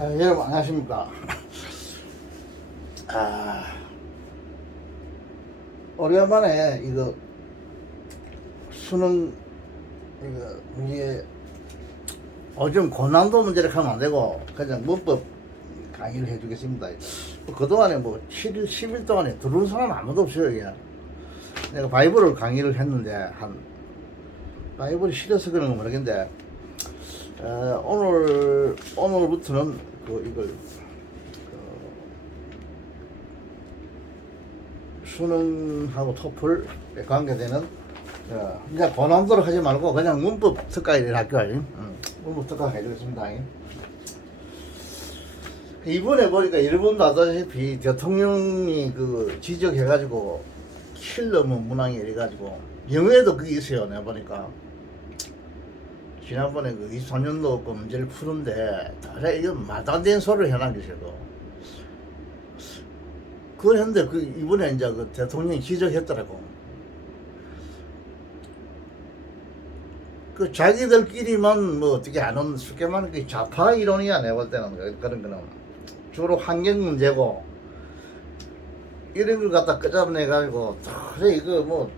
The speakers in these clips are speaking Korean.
여러분 안녕하십니까. 오래간만에 이거 수능 이거 이게 요즘 고난도 문제를 하면 안 되고 그냥 문법 강의를 해주겠습니다. 그동안에 뭐 7일, 10일 동안에 들어온 사람 아무도 없어요. 이게. 내가 바이블을 강의를 했는데 바이블이 싫어서 그런 건 모르겠는데 오늘부터는 이걸 수능하고 토플에 관계되는 이제 고난도를 하지 말고 그냥 문법 특강을 할게요. 문법 특강 해주겠습니다. 이번에 보니까 여러분도 아다시피 대통령이 지적해가지고 킬러문 문항이 이래가지고 영어에도 그게 있어요. 내가 보니까 지난번에 24년도 문제를 푸는데 다들 이거 말도 안 되는 소리를 해놓은 것이요. 그걸 했는데 이번에 이제 대통령이 지적했더라고. 자기들끼리만 뭐 어떻게 아는 쉽게 말하면 좌파 이론이야. 내가 볼 때는 그런 거는 주로 환경 문제고 이런 걸 갖다 끄잡아내가지고 그래 이거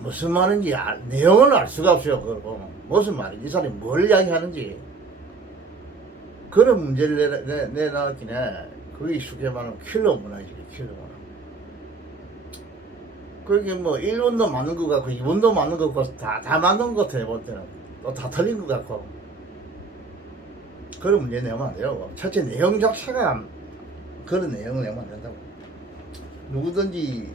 무슨 말인지 내용을 알 수가 없어요. 그거 무슨 말인지 이 사람이 뭘 이야기하는지 그런 문제를 내놨긴 해. 그게 쉽게 말하면 킬러 문화지. 킬러 문화. 그게 뭐 1번도 맞는 것 같고 2번도 맞는 것 같고 다 맞는 것 같아. 볼 때는 또 다 틀린 것 같고 그런 문제 내면 안 돼요. 첫째 내용 자체가 그런 내용을 내면 안 된다고. 누구든지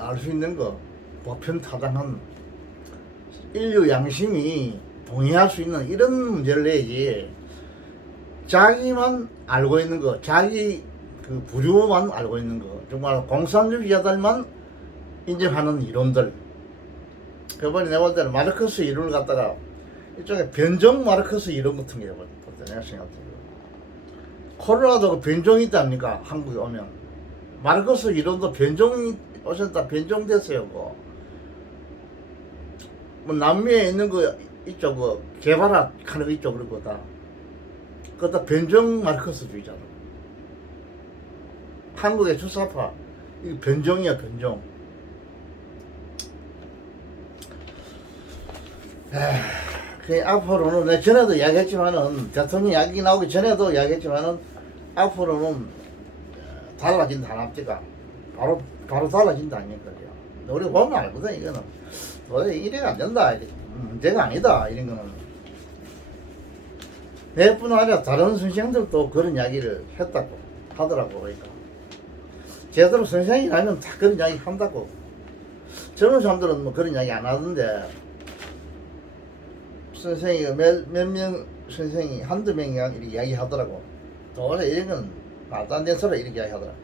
알 수 있는 거 보편 타당한 인류 양심이 동의할 수 있는 이런 문제를 내야지. 자기만 알고 있는 거, 자기 부류만 알고 있는 거, 정말 공산주의자들만 인정하는 이론들. 그번에 내가 볼 때는 마르크스 이론을 갖다가 이쪽에 변종 마르크스 이론 같은 게 볼 때 내가 생각해요. 코로나도 변종이 있답니까? 한국에 오면 마르크스 이론도 변종이 오셨다 변종됐어요. 뭐 남미에 있는 거 이쪽 개발하는 거 이쪽 그런 거다. 그것도 변종 마르크스주의잖아. 한국의 주사파 이거 변종이야 변종. 앞으로는 내가 전에도 이야기했지만은 대통령 이야기 나오기 전에도 이야기했지만은 앞으로는 달라진다 하나입니까? 바로 달라진다 아닙니까? 우리 보면 알거든. 이거는 도대체 이래가 안 된다. 문제가 아니다. 이런 거는 내뿐 아니라 다른 선생들도 그런 이야기를 했다고 하더라고. 그러니까 제대로 선생이 아니면 다 그런 이야기 한다고. 젊은 사람들은 뭐 그런 이야기 안 하던데 선생이 몇 명 선생이 한두 명이 이렇게 이야기 하더라고. 도대체 이런 건 말도 안 되는 소리 이렇게 이야기 하더라고.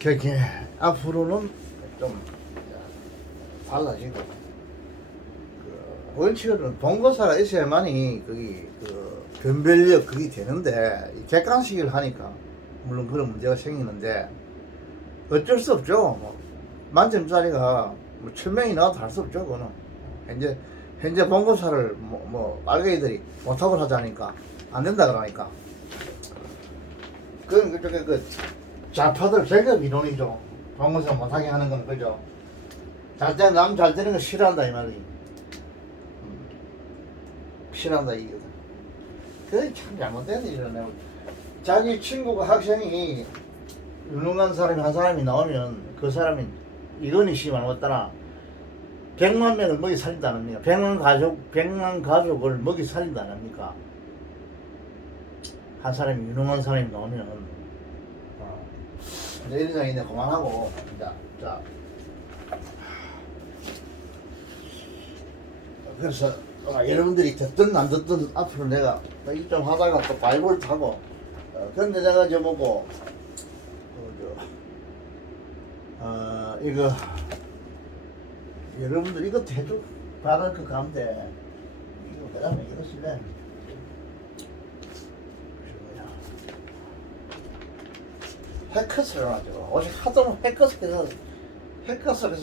그렇게 앞으로는 좀 달라지고 원칙은 본고사가 있어야만이 변별력 그게 되는데 객관식을 하니까 물론 그런 문제가 생기는데 어쩔 수 없죠. 만점짜리가 1000명이 나와도 할 수 없죠. 그거는 현재 본고사를 빨갱이들이 못하고 하자니까 안 된다 그러니까 그쪽에 좌파들 제격 이론이죠. 본고사 못하게 하는 건 그죠. 남 잘 되는 거 싫어한다 이 말이. 싫어한다 이거다. 그게 참 잘못된 일이네. 자기 친구가 학생이 유능한 사람이 한 사람이 나오면 그 사람이 이건희 씨 말못따라 100만 명을 먹이 살린다 안 합니까? 100만 가족을 먹이 살린다 안 합니까? 한 사람이 유능한 사람이 나오면 이런 상황인데 그만하고 자 그래서 여러분들이 듣든 안 듣든 앞으로 내가 이 좀 하다가 또 바이블 타고 근데 내가 저보고 이거 여러분들 이것도 해줘 바랄 것 가운데 이거 그 다음에 이거 쓸래 해커스를 하죠. 어제 하도 해커스에서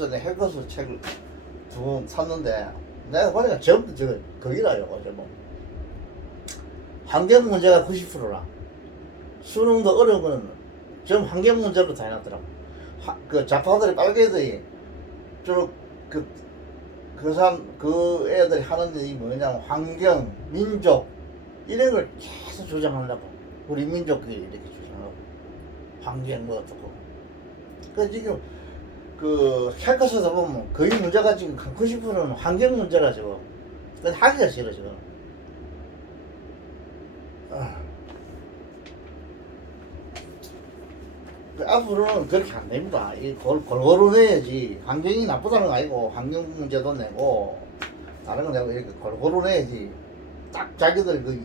내 해커스 책을 두 권 샀는데 내가 보니까 전부 거기라요. 어제 환경 문제가 90%라. 수능도 어려운 거는 좀 환경 문제로 다 해놨더라고. 그 좌파들이 빨개들이 주로 그 애들이 하는 일이 뭐냐면 환경, 민족 이런 걸 계속 주장하려고. 우리 민족끼리 이렇게 주장하고 환경 뭐 어떻고. 그 지금 그 캠퍼스에서 보면 거의 문제가 지금 90%는 환경 문제라 지금. 그 하기가 싫어 지금. 앞으로는 그렇게 안 됩니다. 이 골고루 내야지. 환경이 나쁘다는 거 아니고 환경 문제도 내고 다른 거 내고 이렇게 골고루 내야지. 딱 자기들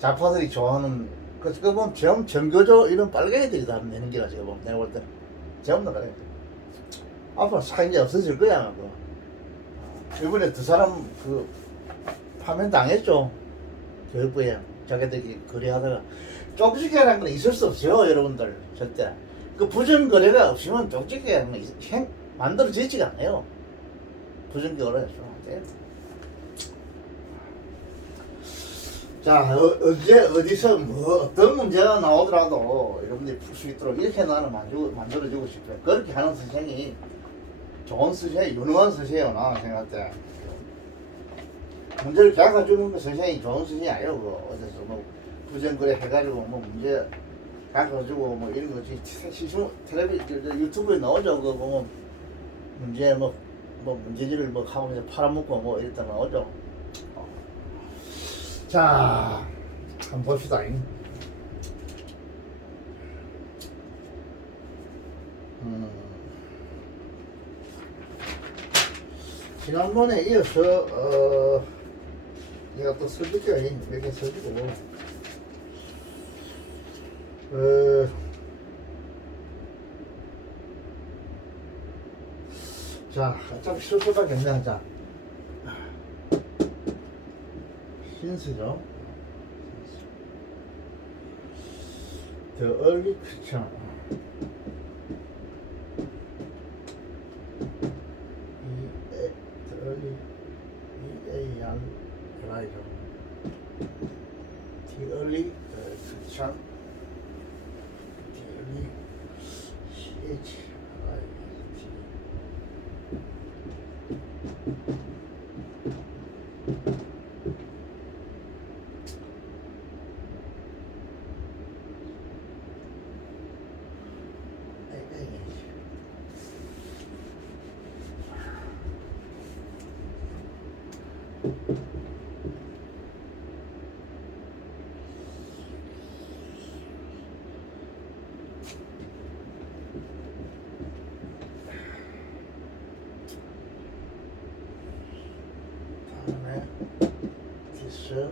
좌파들이 좋아하는 그 보면 정교조 이런 빨갱이들이 다 내는 게라 지금 보면 내가 볼 때는 전부 다 그래. 앞으로 사인이 없어질 거야 아마. 이번에 두 사람 파면 당했죠. 교육부에 자기들이 거래하다가 쪽지게라는 건 있을 수 없어요 여러분들. 절대 그 부정거래가 없으면 쪽지게라는 건 만들어지지가 않아요. 부정거래가 없으면 안 돼요. 자, 언제 어디서 어떤 문제가 나오더라도 여러분들이 풀 수 있도록 이렇게 나는 만들어주고 싶어요. 그렇게 하는 선생이 좋은 선생이 유능한 선생이에요. 나 생각할 때 문제를 가져주는 거 선생이 좋은 선생이 아니에요. 그거 어디서 뭐 부정거래 해가지고 뭐 문제 가져주고 뭐 이런 거지. 유튜브에 나오죠. 그거 보면 문제 뭐 문제지를 뭐 하고 이제 팔아먹고 뭐 이랬다 나오죠. 자, 한번 봅시다. 지난번에 이어서 내가 또 써줄게요. 몇 개 써주고 자, 어차피 쓸 수밖에 없네. 자, 힌스죠. The early Christian. The early EAR Elijah. The early Christian. The early CH. 다음에 디스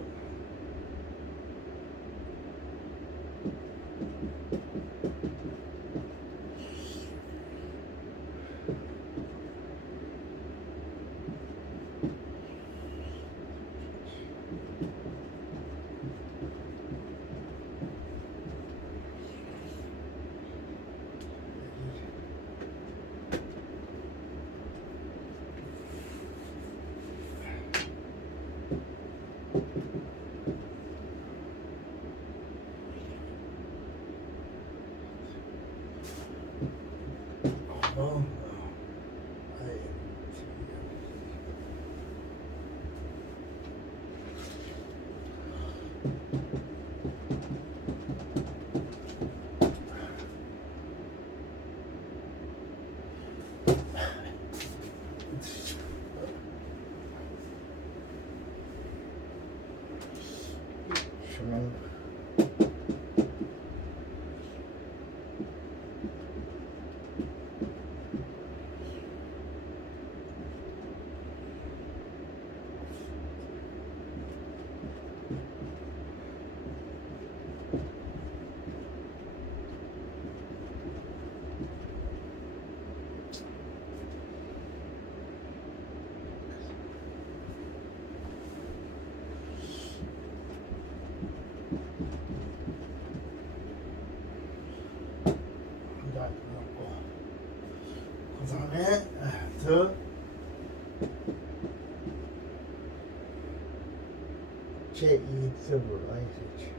제2더블 ISH.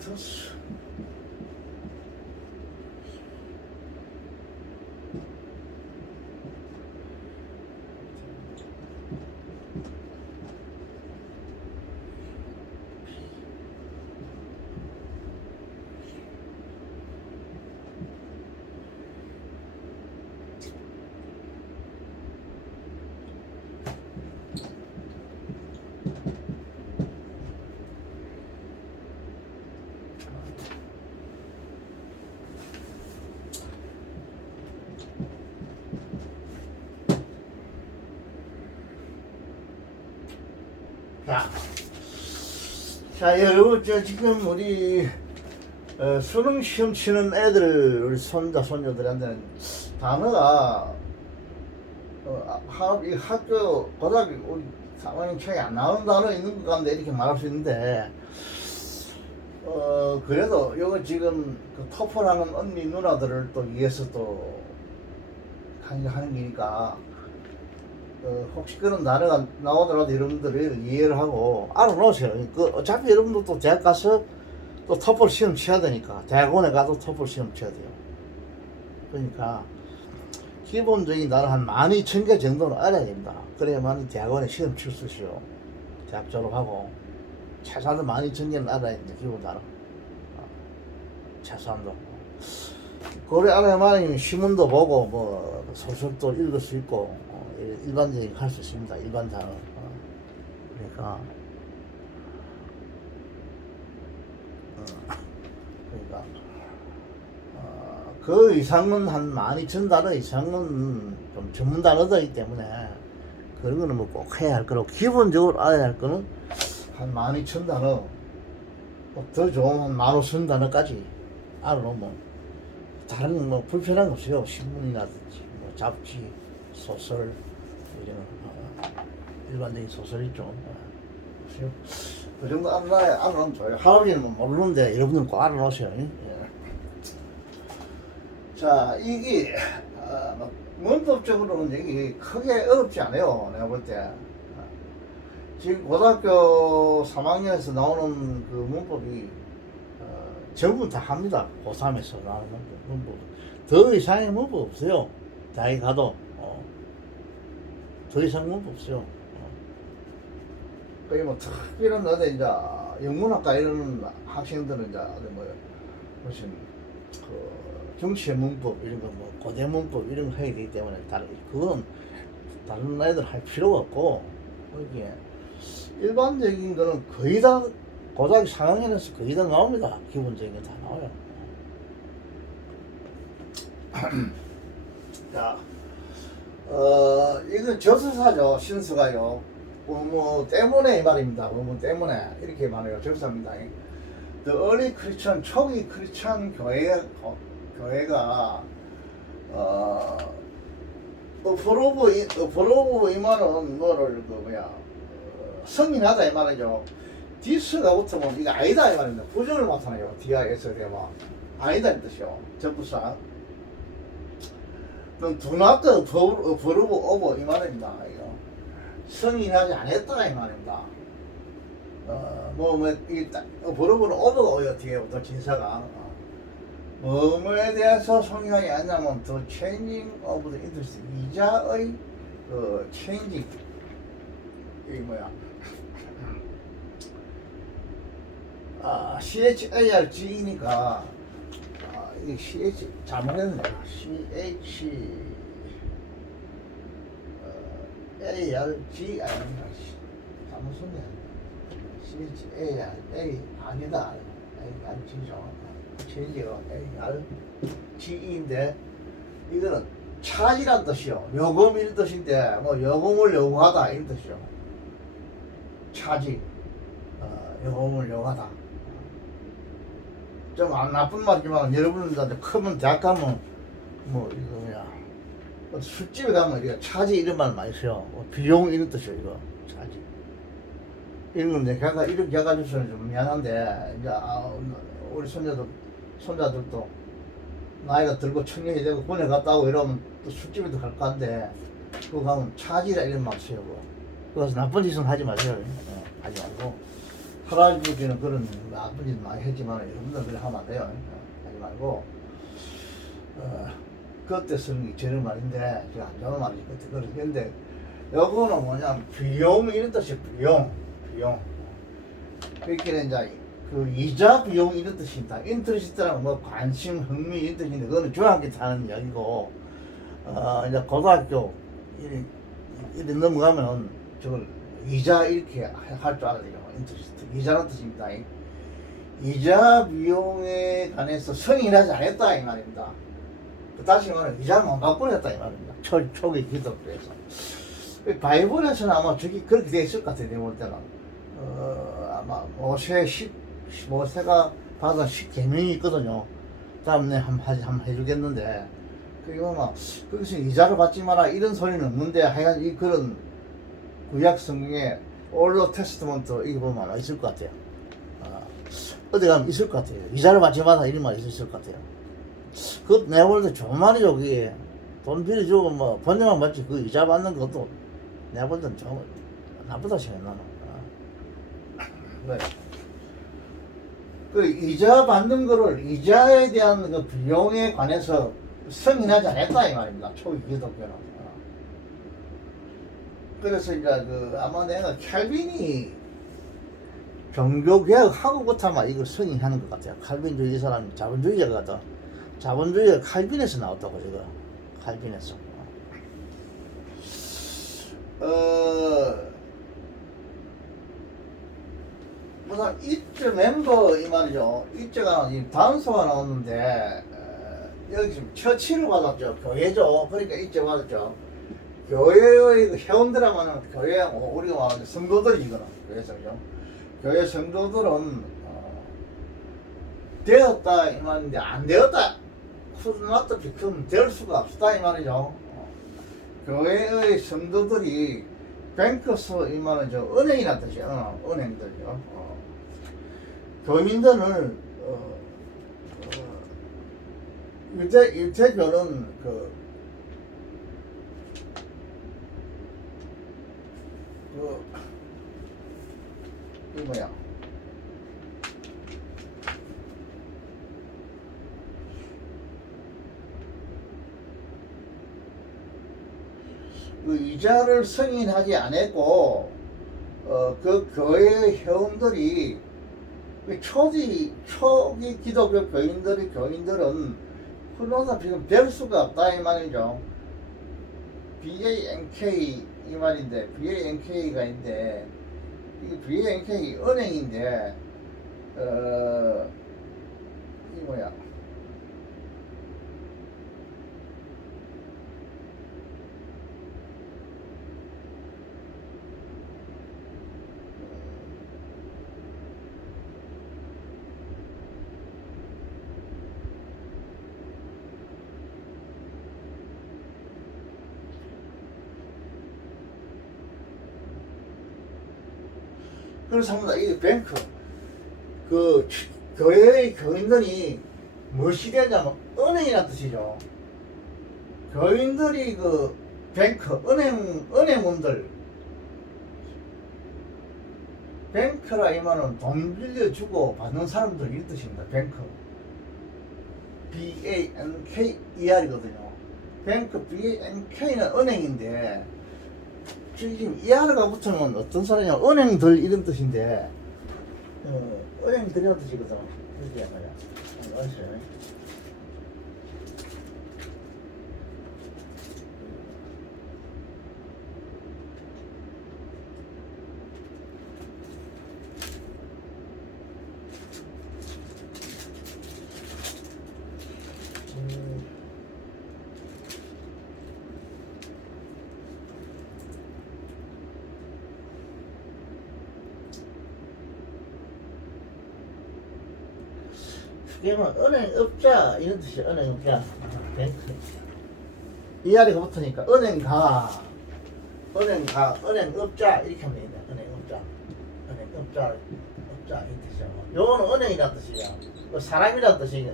됐어. 자, 자 여러분, 지금 우리 수능 시험 치는 애들, 우리 손자 손녀들한테는 단어가 이 학교 고등학교 우리 3학년 차이 안 나오는 단어 있는 것 같은데 이렇게 말할 수 있는데, 그래도 요거 지금 그 토플하는 언니 누나들을 또 위해서 또 강의하는 거니까, 혹시 그런 단어가 나오더라도 여러분들이 이해를 하고 알아놓으세요. 어차피 여러분도 또 대학 가서 또 토플 시험 쳐야 되니까, 대학원에 가도 토플 시험 쳐야 돼요. 그러니까 기본적인 단어 한 12,000개 정도는 알아야 됩니다. 그래야만 대학원에 시험 칠 수 있어요. 대학 졸업하고 최소한 12,000개는 알아야 됩니다. 기본 단어. 최소한도. 그래 알아야만 신문도 보고 뭐 소설도 읽을 수 있고 일반적인 할 수 있습니다. 일반 단어. 그러니까 그 이상은 한 12,000단어 이상은 좀 전문 단어이기 때문에 그런 거는 뭐 꼭 해야 할 거고, 기본적으로 알아야 할 거는 한 12,000단어, 더 좋은 한 15,000단어까지 알아놓으면 다른 뭐 불편한 거 없어요. 신문이라든지 뭐 잡지, 소설, 이런 일반적인 소설 있죠. 그 정도 알아놓으면 좋아요. 할아버지는 뭐 모르는데 여러분은 꼭 알아놓으세요. 예. 자, 이게 문법적으로는 이게 크게 어렵지 않아요. 내가 볼 때. 지금 고등학교 3학년에서 나오는 그 문법이 전부 다 합니다. 고3에서 나오는 문법. 더 이상의 문법 없어요. 대학에 가도 더 이상 문법 없어요. 그게 뭐 특별한 어디 이제 영문학과 이런 학생들은 이제 무슨 그 정치의 문법 이런 거 뭐 고대 문법 이런 거 해야 되기 때문에 그건 다른 애들 할 필요가 없고, 이게 일반적인 거는 거의 다 고등학교 4학년에서 거의 다 나옵니다. 기본적인 거 다 나와요. 자, 이건 저서사죠. 신수가요. 뭐 때문에 이 말입니다. 뭐 때문에 이렇게 말해요. 저서사입니다. The early Christian, 초기 크리스천 교회가 어프로브 이 말은 뭐를 승인하다 이 말이죠. 디스가 붙으면 이거 아니다 이 말입니다. 부정을 나타내요. DIS 되면 아니다 이 뜻이요. 접부사. 그럼 do not approve of 이 말입니다. 이거 승인하지 않았다 이 말입니다. 버러브는 오버가 오요 뒤에부터 진사가 뭐뭐에 대해서 성향이 아니냐면 더 changing of the interest 이자의 그 changing 이 뭐야 CHARG이니까 이게 CH 잘못했네 CHARG 아닌가 잘못 썼네 CHARA 아니다 ARG죠 체인지가 ARG인데 이거는 차지란 뜻이요 요금 이런 뜻인데 뭐 요금을 요구하다 이런 뜻이요 차지 요금을 요구하다 좀 안 나쁜 말이지만 여러분들한테 크면 대학 가면 뭐 이거 뭐야 술집에 가면 이거 차지 이런 말 많이 써요 비용 이런 뜻이요 이거 차지 이런 건데 걔가 이렇게 해가지고서는 좀 미안한데 이제 우리 손자들도 나이가 들고 청년이 되고 군에 갔다 오고 이러면 또 술집에도 갈 건데 그거 가면 차지라 이런 말 써요 그래서 나쁜 짓은 하지 마세요 하지 말고 할아버지는 그런 나쁜 짓 많이 했지만 여러분들 그래 하면 안 돼요 하지 말고 그때 쓰는 게 제일 말인데 제가 안 좋은 말이지 그때 그런데 요거는 뭐냐 비용 이런 뜻이에요 비용 그렇게 이제 그 이자 비용 이런 뜻입니다 인트레스트라는 뭐 관심 흥미 이런 뜻인데 그거는 중학교 때 하는 이야기고 이제 고등학교 이렇게 넘어가면 저걸 이자 이렇게 할 줄 알아야 돼요 인트레스트 이자라는 뜻입니다 이자 비용에 관해서 승인하지 않았다 이 말입니다 다시 말하면 이자를 못 바꾸렸다 이 말입니다 초기 기독교에서 바이블에서는 아마 저기 그렇게 되어 있을 것 같아요 내가 볼 때는 아마 모세가 받은 10계명이 있거든요 다음에 한번 해주겠는데 그게 막 거기서 이자를 받지 마라 이런 소리는 없는데 하여간 이 그런 구약 성경에 올드 테스트먼트 이거 보면 아마 있을 것 같아요 어디 가면 있을 것 같아요 이자를 받지 마라 이런 말이 있을 것 같아요 그 내가 볼 때 좋은 말이죠 그게 돈 빌려주고 뭐 번영만 받지 그 이자 받는 것도 내가 볼 때는 좀 나쁘다 생각해 나는 네. 그 이자 받는 거를 이자에 대한 그 비용에 관해서 승인하지 않았다 이 말입니다 초기 기독교는 그래서 이제 그 아마 내가 칼빈이 종교개혁 하고부터만 이걸 승인하는 것 같아요 칼빈주의 이 사람이 자본주의자거든 자본주의가 칼빈에서 나왔다고 이거 칼빈에서 우선 이쪽 멤버 이 말이죠 이쪽은 이 단소가 나오는데 여기 지금 처치를 받았죠 교회죠 그러니까 이쪽 받았죠 교회의 회원들 하면 교회 우리가 말하는 성도들이거든 교회에서죠 교회 성도들은 되었다 이 말인데 안 되었다 후드났듯이 그럼 될 수가 없다 이 말이죠 교회의 성도들이 뱅크스 이 말이죠 은행이란 뜻이야 은행들이요 교민들은 유태교는 이 뭐야 그 이자를 승인하지 않았고 그 교회의 회원들이 초기 기독교 교인들은 훈련사 지금 될 수가 없다 이 말이죠. BANK 이 말인데 BANK가 있는데 이 BANK 은행인데 이 뭐야 그래서 합니다. 이 뱅크 그 교회의 교인들이 무엇이 되냐면 은행이라는 뜻이죠. 교인들이 그 뱅크 은행원들 뱅크라 이면은 돈 빌려주고 받는 사람들 이 뜻입니다. 뱅크. BANK ER이거든요. 뱅크 BANK는 은행인데 지금 ER가 붙으면 어떤 사람이냐 은행들 이런 뜻인데 은행들이란 뜻이거든. 그게 말이야. 아시죠? 그러면 은행업자 이런 뜻이야. 은행업자 뱅크 ER이가 붙으니까 은행가 은행업자 이렇게 하면 되겠네. 은행업자 이 뜻이야. 요거는 은행이란 뜻이야. 사람이란 뜻이야.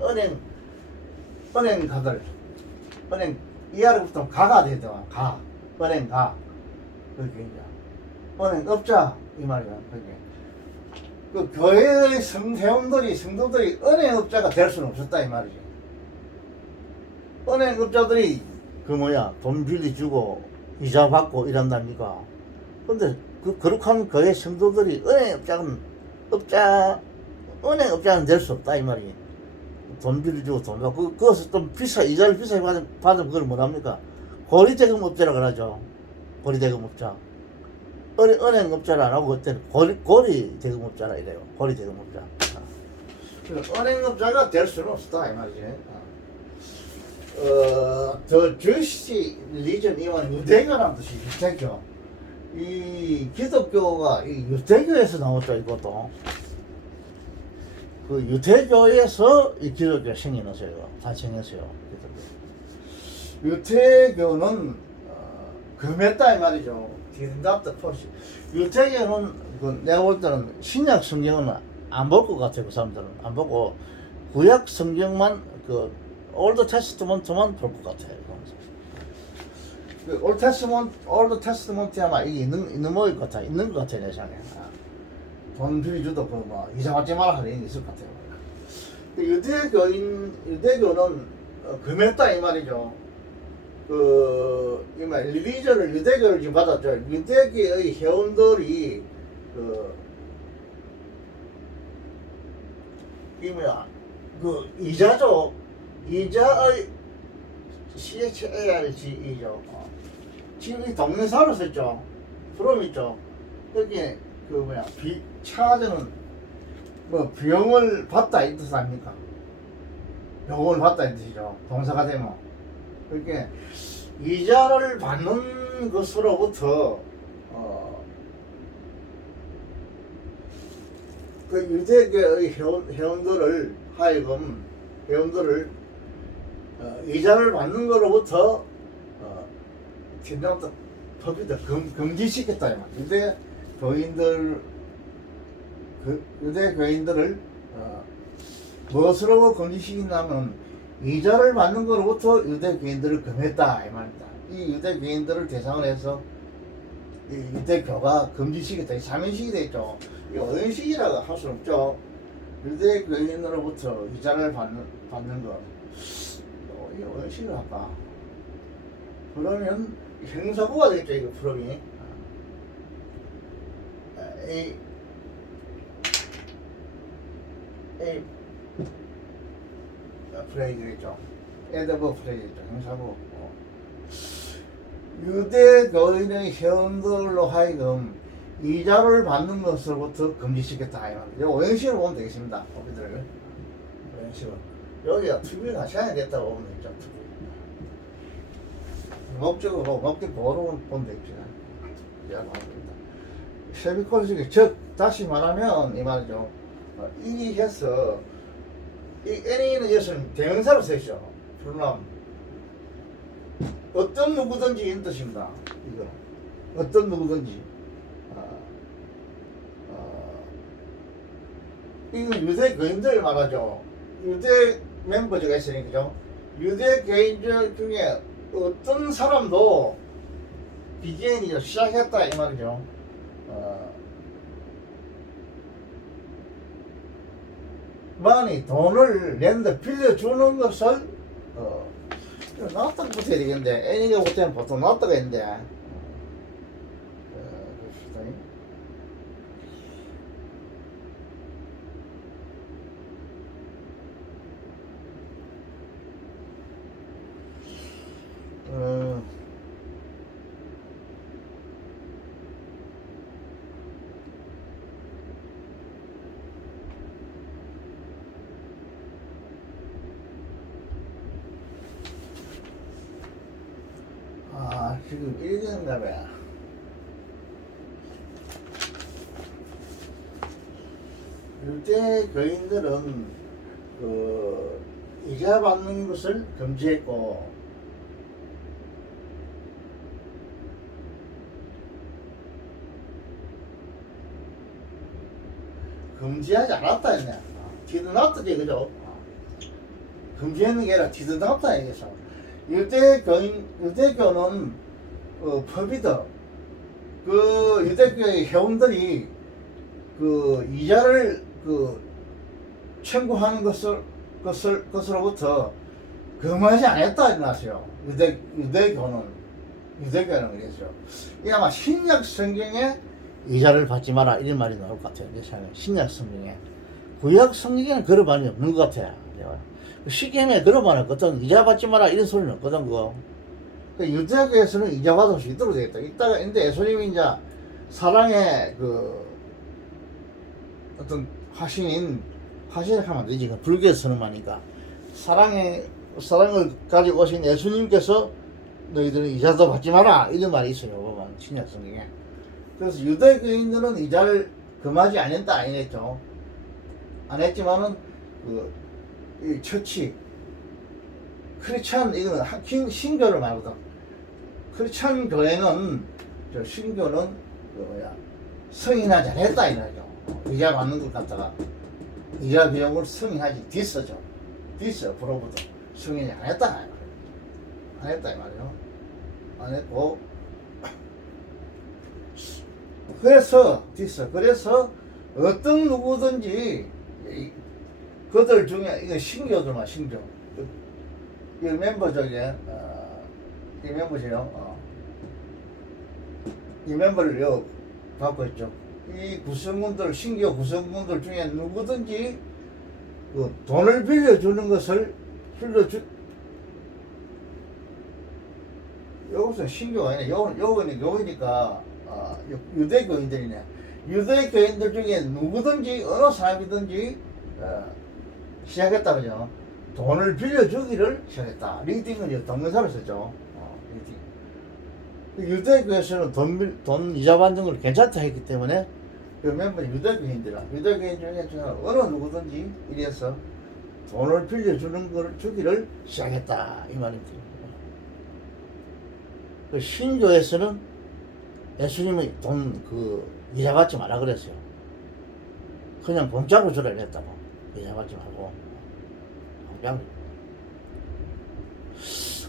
은행가들 은행 ER이 붙으면 가가 되더라. 가 은행가 그게 이제 은행업자 이 말이야. 그게 그 교회의 성도들이 은행업자가 될 수는 없었다 이 말이지. 은행업자들이 돈 빌려주고 이자 받고 이런답니까? 근데 그렇게 하면 교회 성도들이 은행업자는 될 수 없다 이 말이지. 돈 빌려주고 돈 받고 그것을 좀 이자를 비싸게 받으면 그걸 뭐랍니까? 고리대금업자라고 하죠. 고리대금업자. 은행업자를 안 하고 그때는 고리대금업자라 이래요. 고리대금업자. 은행업자가 될 수는 없다 이 말이지. 더 주시 리전 이만 유대교라는 뜻이 유대교. 이 기독교가 이 유대교에서 나왔죠. 이것도 그 유대교에서 이 기독교가 생겨났어요. 다 생겼어요. 유대교는 금했다 이 말이죠. 유대교는 내가 볼 때는 신약 성경은 안 볼 것 같아요. 그 사람들은 안 보고 구약 성경만 올드 테스트먼트만 볼 것 같아요. 올드 테스트먼트 아마 이게 있는 모일 것 같아. 있는 것 같아 내 생각에. 돈 빌려줘도 이자 받지 마라 하는 게 있을 것 같아요. 유대교는 금했다 이 말이죠. 유대교를 지금 받았죠. 유대교의 회원들이 이자죠. 이자의 CHARG이죠. 지금 이 동영상을 썼죠. 프롬 있죠. 여기에 차저는 비용을 받다 이 뜻 아닙니까? 요금을 받다 이 뜻이죠. 동사가 되면. 그러니까 이자를 받는 것으로부터 그 유대교의 회원들을 이자를 받는 것으로부터 진정부터 법이다 금지시켰다 이 말. 유대교인들을 무엇으로 금지시키냐면 이자를 받는 것으로부터 유대교인들을 금했다 이 말입니다. 이 유대교인들을 대상으로 해서 이 유대교가 금지시켰다. 사면식이 되죠. 이 어연식이라고 할 수 없죠. 유대교인으로부터 이자를 받는 거. 이 어연식을 할까? 그러면 형사구가 되겠죠. 이거 프롬이. 프레이즈죠. 에드버 프레이즈죠. 형사구. 유대교인의 회원들로 하여금 이자를 받는 것으로부터 금지시켰다. 이 오형식으로 보면 되겠습니다. 우리들 오형식으로 여기가 투비를 하셔야 됐다고 보면 되죠. 목적으로 목적 보호로 보면 되겠죠. 세비콜식이 즉 다시 말하면 이 말이죠. 이 해서 이 N에는 예수는 대명사로 쓰죠. 프로나운 어떤 누구든지 이런 뜻입니다. 이거 어떤 누구든지. 이거 유대교인들 말하죠. 유대 멤버즈가 있으니 그죠? 유대교인들 중에 어떤 사람도 비기인이죠. 시작했다 이 말이죠. 많이 돈을 낸다 빌려주는 것을 놨다가 붙어야 되겠는데 애니가 붙으면 보통 놨다가 있는데 봅시다. 지금 이렇게 된가 봐요. 일대 교인들은 이자 받는 것을 금지했고 금지하지 않았다 했네. 뒤드났다지 그죠? 금지하는 게 아니라 뒤드났다 얘기했어. 유대교는 법이다. 유대교의 회원들이 이자를 청구하는 것으로부터 금하지 않았다 이랬어요. 유대교는 그랬어요. 이 아마 신약 성경에 이자를 받지 마라 이런 말이 나올 것 같아요. 내 생각에 신약 성경에. 구약 성경에는 그런 말이 없는 것 같아요. 시계에 그런 말은 없거든. 이자 받지 마라 이런 소리는 없거든. 그거. 유대교에서는 이자 받을 수 있도록 되겠다. 이따가 근데 예수님이 이제 사랑의 어떤 화신을 하면 안 되지. 불교에서는 말이니까 사랑을 가지고 오신 예수님께서 너희들은 이자도 받지 마라 이런 말이 있어요. 보면 신약 성경에. 그래서 유대교인들은 이자를 금하지 않았다 아니랬죠. 안 했지만은 이 처치 크리스찬 이거는 신교를 말하거든. 크리스찬 교회는 신교는 승인하지 않았다 이거죠. 이자 받는 것 갖다가 이자 비용을 승인하지 디스죠. 디스 프로부터 승인이 안 했다 이 말이에요. 안 했고 그래서 어떤 누구든지 그들 중에 이거 신교들만 신교 이 멤버 중에 이 멤버세요. 이 멤버를 요 갖고 있죠. 이 구성원들 신교 구성원들 중에 누구든지 돈을 빌려주는 것을 여기서 신교가 아니라 요거니까 유대교인들이네. 유대교인들 중에 누구든지 어느 사람이든지 시작했다 그죠. 돈을 빌려주기를 시작했다. 리딩은 동명사를 썼죠. 리딩. 유대교에서는 돈 이자 받는 걸 괜찮다 했기 때문에 그 멤버 유대교인 중에 어느 누구든지 이래서 돈을 빌려주는 걸 주기를 시작했다 이 말입니다. 그 신교에서는 예수님이 돈 이자 받지 마라 그랬어요. 그냥 공짜로 주라 그랬다고. 이자 받지 말고 공짜로.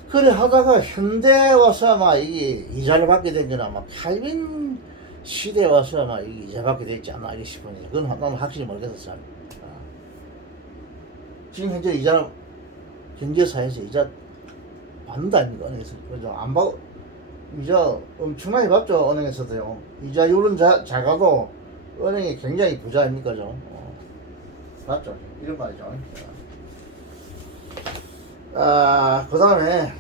그래 하다가 현대에 와서 아마 이게 이자를 받게 된 건 아마 칼빈 시대에 와서 아마 이게 이자 받게 됐지 않나 이게 싶은데 그건 나는 확실히 모르겠었어요. 지금 현재 이자는 경제사에서 이자 받는다니까 은행에서 그죠. 안 받 이자 엄청나게 받죠. 은행에서도요. 이자율은 작아도 은행이 굉장히 부자입니까 죠. 맞죠. 이런 말이죠. 그 다음에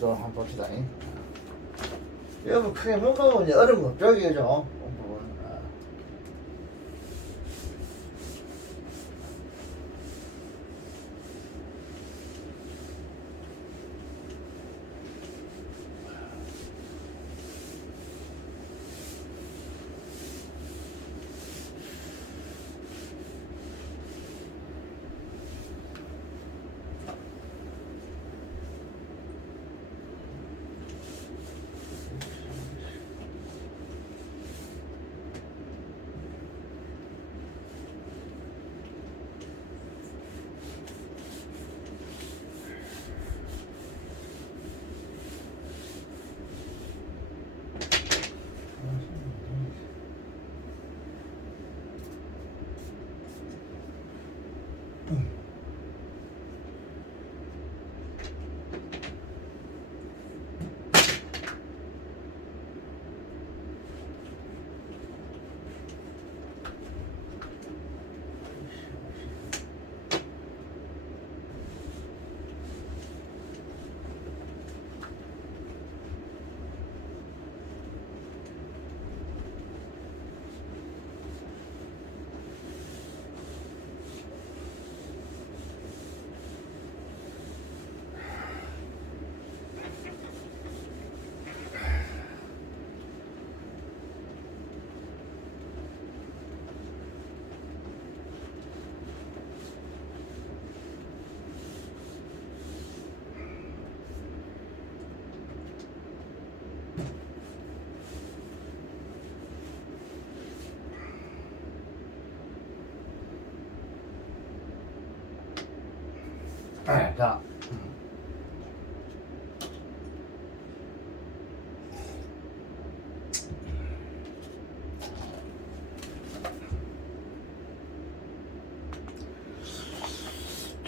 또 한번 봅시다. 여러분 크게 문법은 어려운 거 없죠. 이거죠.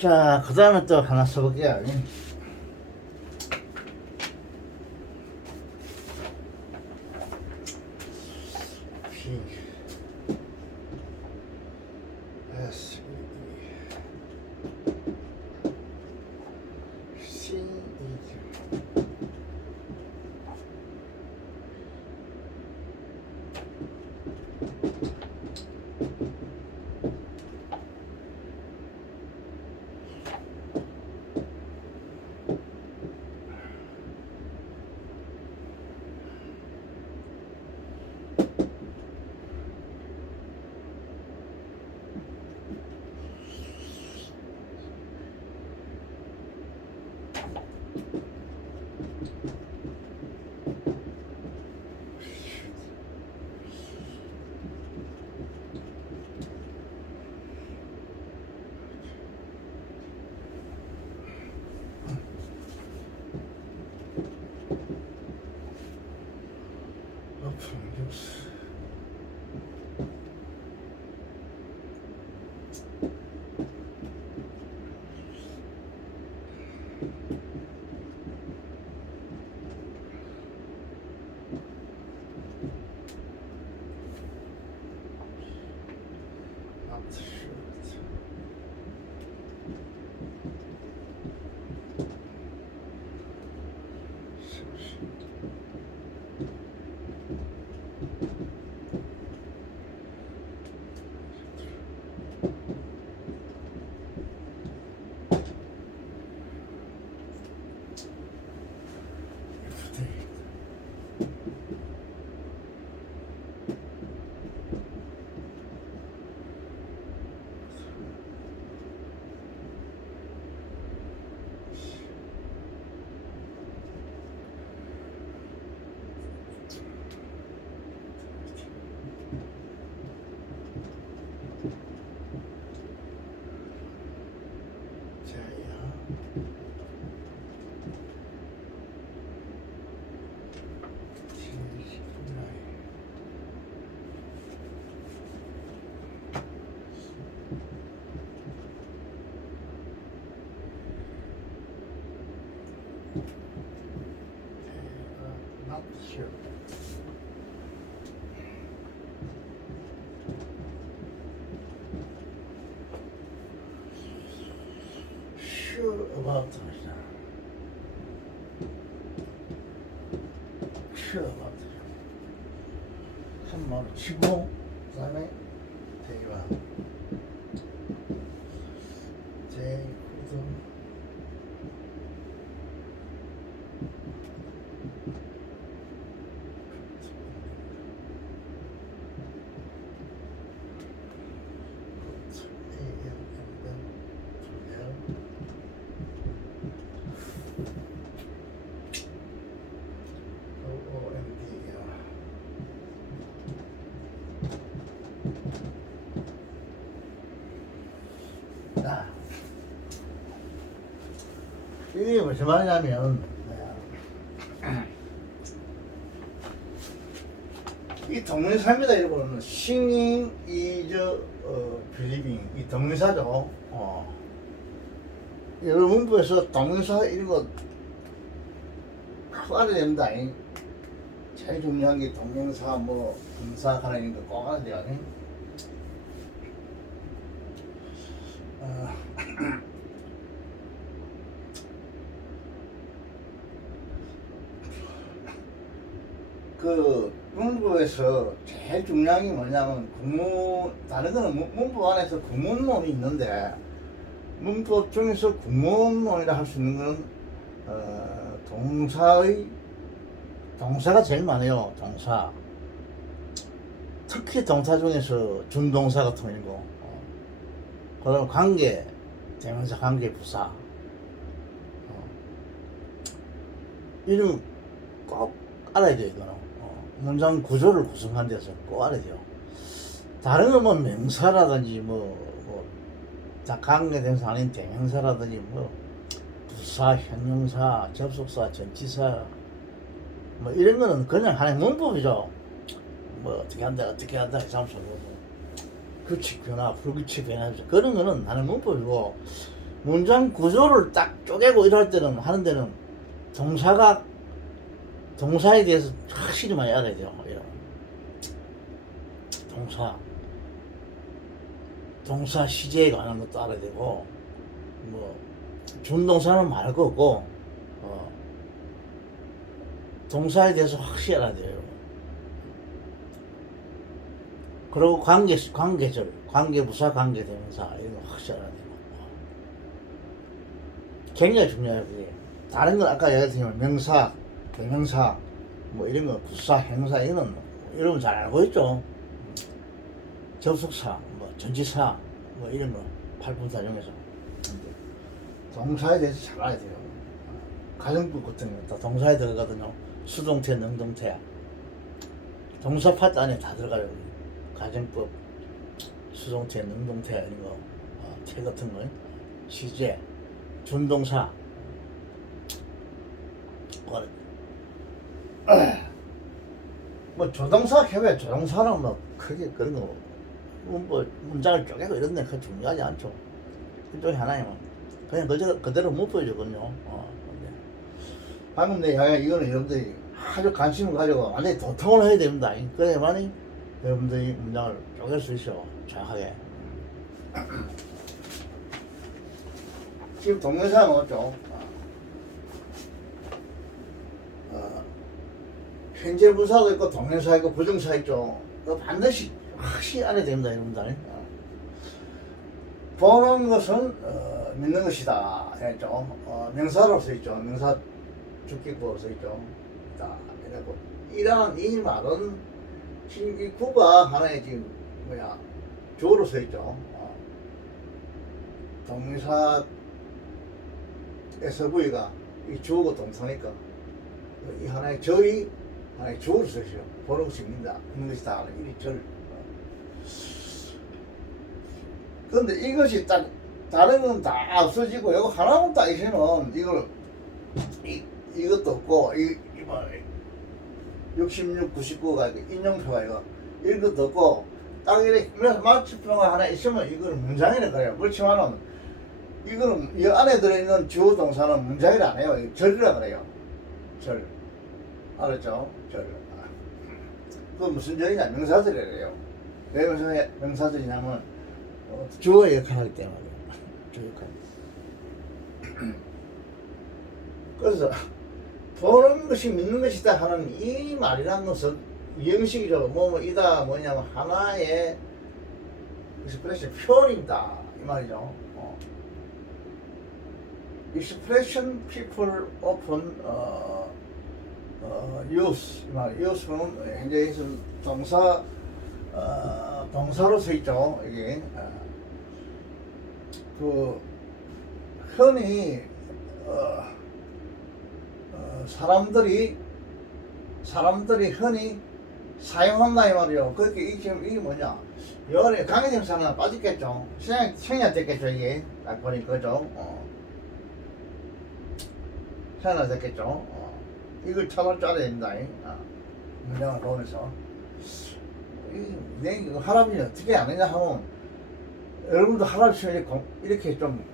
자, 그 다음에 또 하나 써볼게요. S C E not sure. Sure about that. Sure about that. 한번 치고 그다음에 대기와 제구도 이게 무슨 말이냐면 이 동명사입니다. 여러분 싱잉 이저 빌리빙 이 동명사죠. 여러분 문부에서 동명사 이런 거 꼭 알아야 됩니다. 제일 중요한 게 동명사 뭐 분사 가는 거꼭 알아야 돼요. 그 문부에서 제일 중요한 게 뭐냐면 구문, 다른 거는 문부 안에서 구문론이 있는데 문법 중에서 구문론이라 할 수 있는 거는 동사가 제일 많아요. 동사 특히 동사 중에서 준동사 같은 거 그다음 관계 대명사 관계 부사 이런 꼭 알아야 돼요. 이거는 문장 구조를 구성하는 데서 꼭 알아야 돼요. 다른 건 뭐 명사라든지 관계대명사 아닌 대명사라든지 부사, 형용사, 접속사, 전치사 이런 거는 그냥 하나의 문법이죠. 어떻게 한다 잠수 규칙 변화, 불규칙 변화 그런 거는 하나의 문법이고 문장 구조를 딱 쪼개고 이럴 때는 하는 데는 동사에 대해서 확실히 많이 알아야 돼요. 이런 동사 시제에 관한 것도 알아야 되고, 뭐 준동사는 말 거고, 동사에 대해서 확실히 알아야 돼요. 그리고 관계절, 관계부사, 관계대명사 이런 거 확실히 알아야 돼요. 굉장히 중요해요. 그게. 다른 건 아까 얘기했지만 명사, 대명사 뭐 이런 거, 부사, 행사 이런 건 여러분 잘 알고 있죠. 접속사, 뭐 전치사 뭐 이런 거 8분사 중에서 동사에 대해서 잘 알아야 돼요. 가정법 같은 거 다 동사에 들어가거든요. 수동태, 능동태, 동사 파트 안에 다 들어가요. 가정법, 수동태, 능동태 이런 거, 태 같은 거, 시제, 준동사, 뭐 조동사 해외 조동사는 뭐 크게 그런 거 뭐 문장을 쪼개고 이런 데는 그렇게 중요하지 않죠. 그쪽이 하나이면 그냥 그대로 못 보여주거든요. 근데 방금 내 이야기 이거는 여러분들이 아주 관심을 가지고 완전히 도통을 해야 됩니다. 그래야만이 여러분들이 문장을 쪼갤 수 있어 정확하게. 지금 동영상은 없죠. 현재 분사도 있고 동명사 있고 부정사 있죠. 반드시 확실히 알아야 됩니다, 여러분들. 보는 것은 믿는 것이다 했죠. 명사로 쓰있죠. 명사 주격구로 쓰있죠. 이러한 이 말은 이 구가 하나의 지금 주어로 쓰있죠. 동명사 SV가 이 주어고 동사니까 이 하나의 절이 하나의 주어로 쓰시죠. 보는 것이 믿는다. 믿는 것이다. 이 절. 그런데 이것이 딱 다른 건 다 없어지고 이거 하나만 딱 있으면 이것도 없고 66, 99가 인용표가 이런 것도 없고 딱 이렇게 맞춤표가 하나 있으면 이거는 문장이라 그래요. 그렇지만은 이거는 이 안에 들어있는 주어 동사는 문장이라 안 해요. 절이라 그래요. 절. 알았죠? 절. 그건 무슨 절이냐? 명사절이래요. 왜 명사절이냐면 주어의 역할을 하기 때문에. 주어 역할. 그래서 보는 것이 믿는 것이다 하는 이 말이라는 것은 영식이죠. 이다 뭐냐면 하나의 익스프레션 표현이다 이 말이죠. Expression people often use 이 말. use는 현재 있는 동사로 써 있죠. 이게 흔히 사람들이 흔히 사용한다 이 말이요. 그렇게 이게 뭐냐? 여기 강의대명사는 빠졌겠죠. 생략 됐겠죠 이게. 딱 보니까 그죠? 생략 됐겠죠. 이걸 찾을 줄 알아야 됩니다. 문장을 보면서. 내 할아버지 어떻게 안 했냐 하면 여러분도 할아버지 이렇게 좀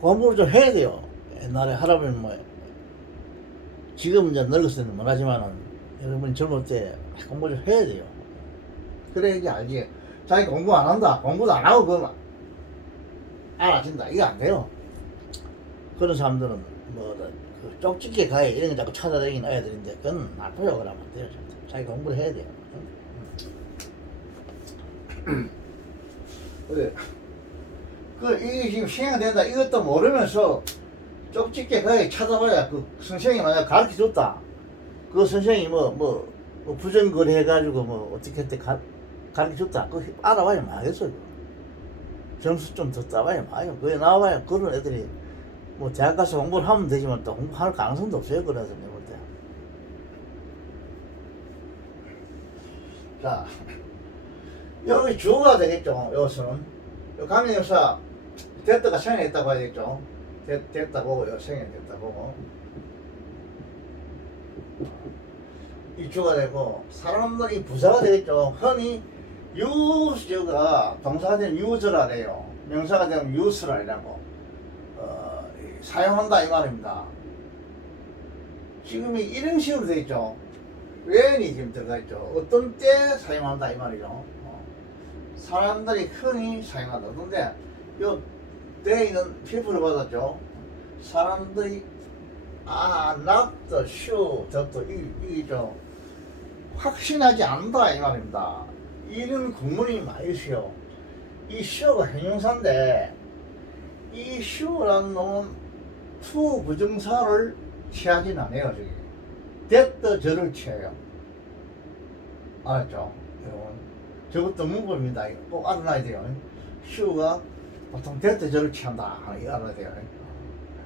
공부를 좀 해야 돼요. 옛날에 할아버지는 지금 이제 늙었을 때는 못하지만은 여러분 젊을 때 공부 좀 해야 돼요. 그래야지 알지. 자기 공부 안 한다. 공부도 안 하고 그러면 알아진다. 이거 안 돼요. 그런 사람들은 쪽집게 가해 이런 거 자꾸 찾아다니는 애들인데 그건 나쁘요. 그러면 안 돼요. 자기 공부를 해야 돼요. 그래. 이게 지금 시행이 된다. 이것도 모르면서 쪽집게 가해 찾아봐야 선생님이 만약 가르쳐 줬다. 선생님이 부정거래 해가지고 어떻게 했대 가르쳐 줬다. 알아봐야 말겠어요. 점수 좀 더 따봐야 말이요. 그게 나와봐야 그런 애들이 대학 가서 공부를 하면 되지만 또 공부할 가능성도 없어요. 그래서 내가 볼 때. 자, 여기 주어가 되겠죠. 여기서는. 강의역사 됐다가 생략했다고 해야 되겠죠. 됐다 보고, 생략됐다 보고. 이 주어가 되고, 사람들이 부사가 되겠죠. 흔히 유저가 동사가 되는 유저라 그래요. 명사가 되면 use라고 사용한다 이 말입니다. 지금 이 일행식으로 되어 있죠. when이 지금 들어가 있죠. 어떤 때 사용한다 이 말이죠. 사람들이 흔히 사용한다. 근데 요 day는 people을 받았죠. 사람들이 not the sure, 이죠. 확신하지 않는다 이 말입니다. 이런 구문이 많이 있어요. 이 sure가 형용사인데 이 sure라는 놈은 to 부정사를 취하진 않아요. 저기 that 저를 취해요. 알았죠? 여러분 저것도 문법입니다. 꼭 알아놔야 돼요. sure가 보통 that 저를 취한다 하는 거 알아야 돼요.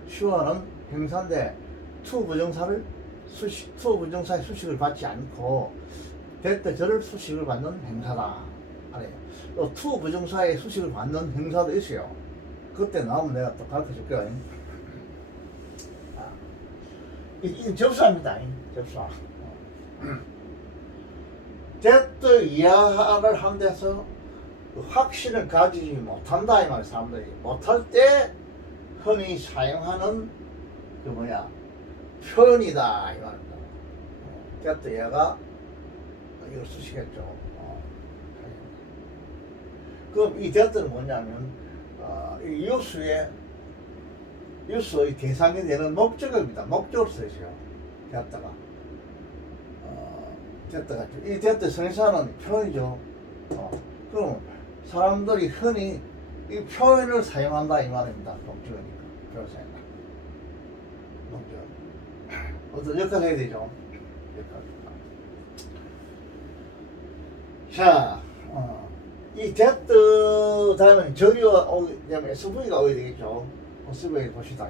sure는 형사인데 to 부정사의 수식을 받지 않고 that 저를 수식을 받는 행사다. 알아요. 또 to 부정사의 수식을 받는 행사도 있어요. 그때 나오면 내가 또 가르쳐 줄게요. 이 접수합니다. 접수. that 이하를 한 데서 확신을 가지지 못한다 이 말이야. 사람들이 못할 때 흔히 사용하는 그 표현이다 이 말입니다. that 얘가 이걸 쓰시겠죠. 그럼 이 that는 뭐냐면 이 유수의 대상이 되는 목적어입니다. 목적으로 쓰여요. that가 that가 이 that 성사는 표현이죠. 그럼 사람들이 흔히 이 표현을 사용한다 이 말입니다. 목적어니까 표현 사용한다. 목적. 어떤 역할을 해야 되죠. 자, 이 that 다음에 저리와 오기 때문에 SV가 오게 되겠죠. SV를 보시다.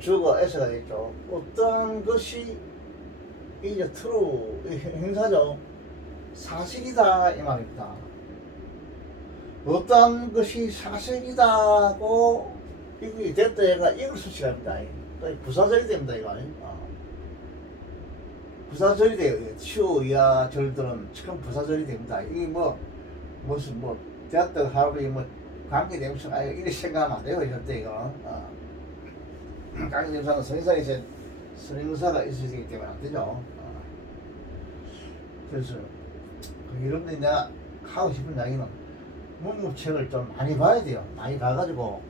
주어가 S가 되겠죠. 어떠한 것이 이제 true 행사죠. 사실이다 이 말입니다. 어떠한 것이 사실이다고 이게 that 얘가 이걸 수식합니다. 부사절이 됩니다 이거. 부사절이 돼요. 시오야 절들은 지금 부사절이 됩니다. 이게 무슨 대학도 하고 관계대명사 이렇게 생각하면 안 돼요. 절대 이거. 관계대명사는 선행사가 있어야 되기 때문에 안 되죠. 그래서 여러분들이 내가 하고 싶은 이야기는 문법책을 좀 많이 봐야 돼요. 많이 봐가지고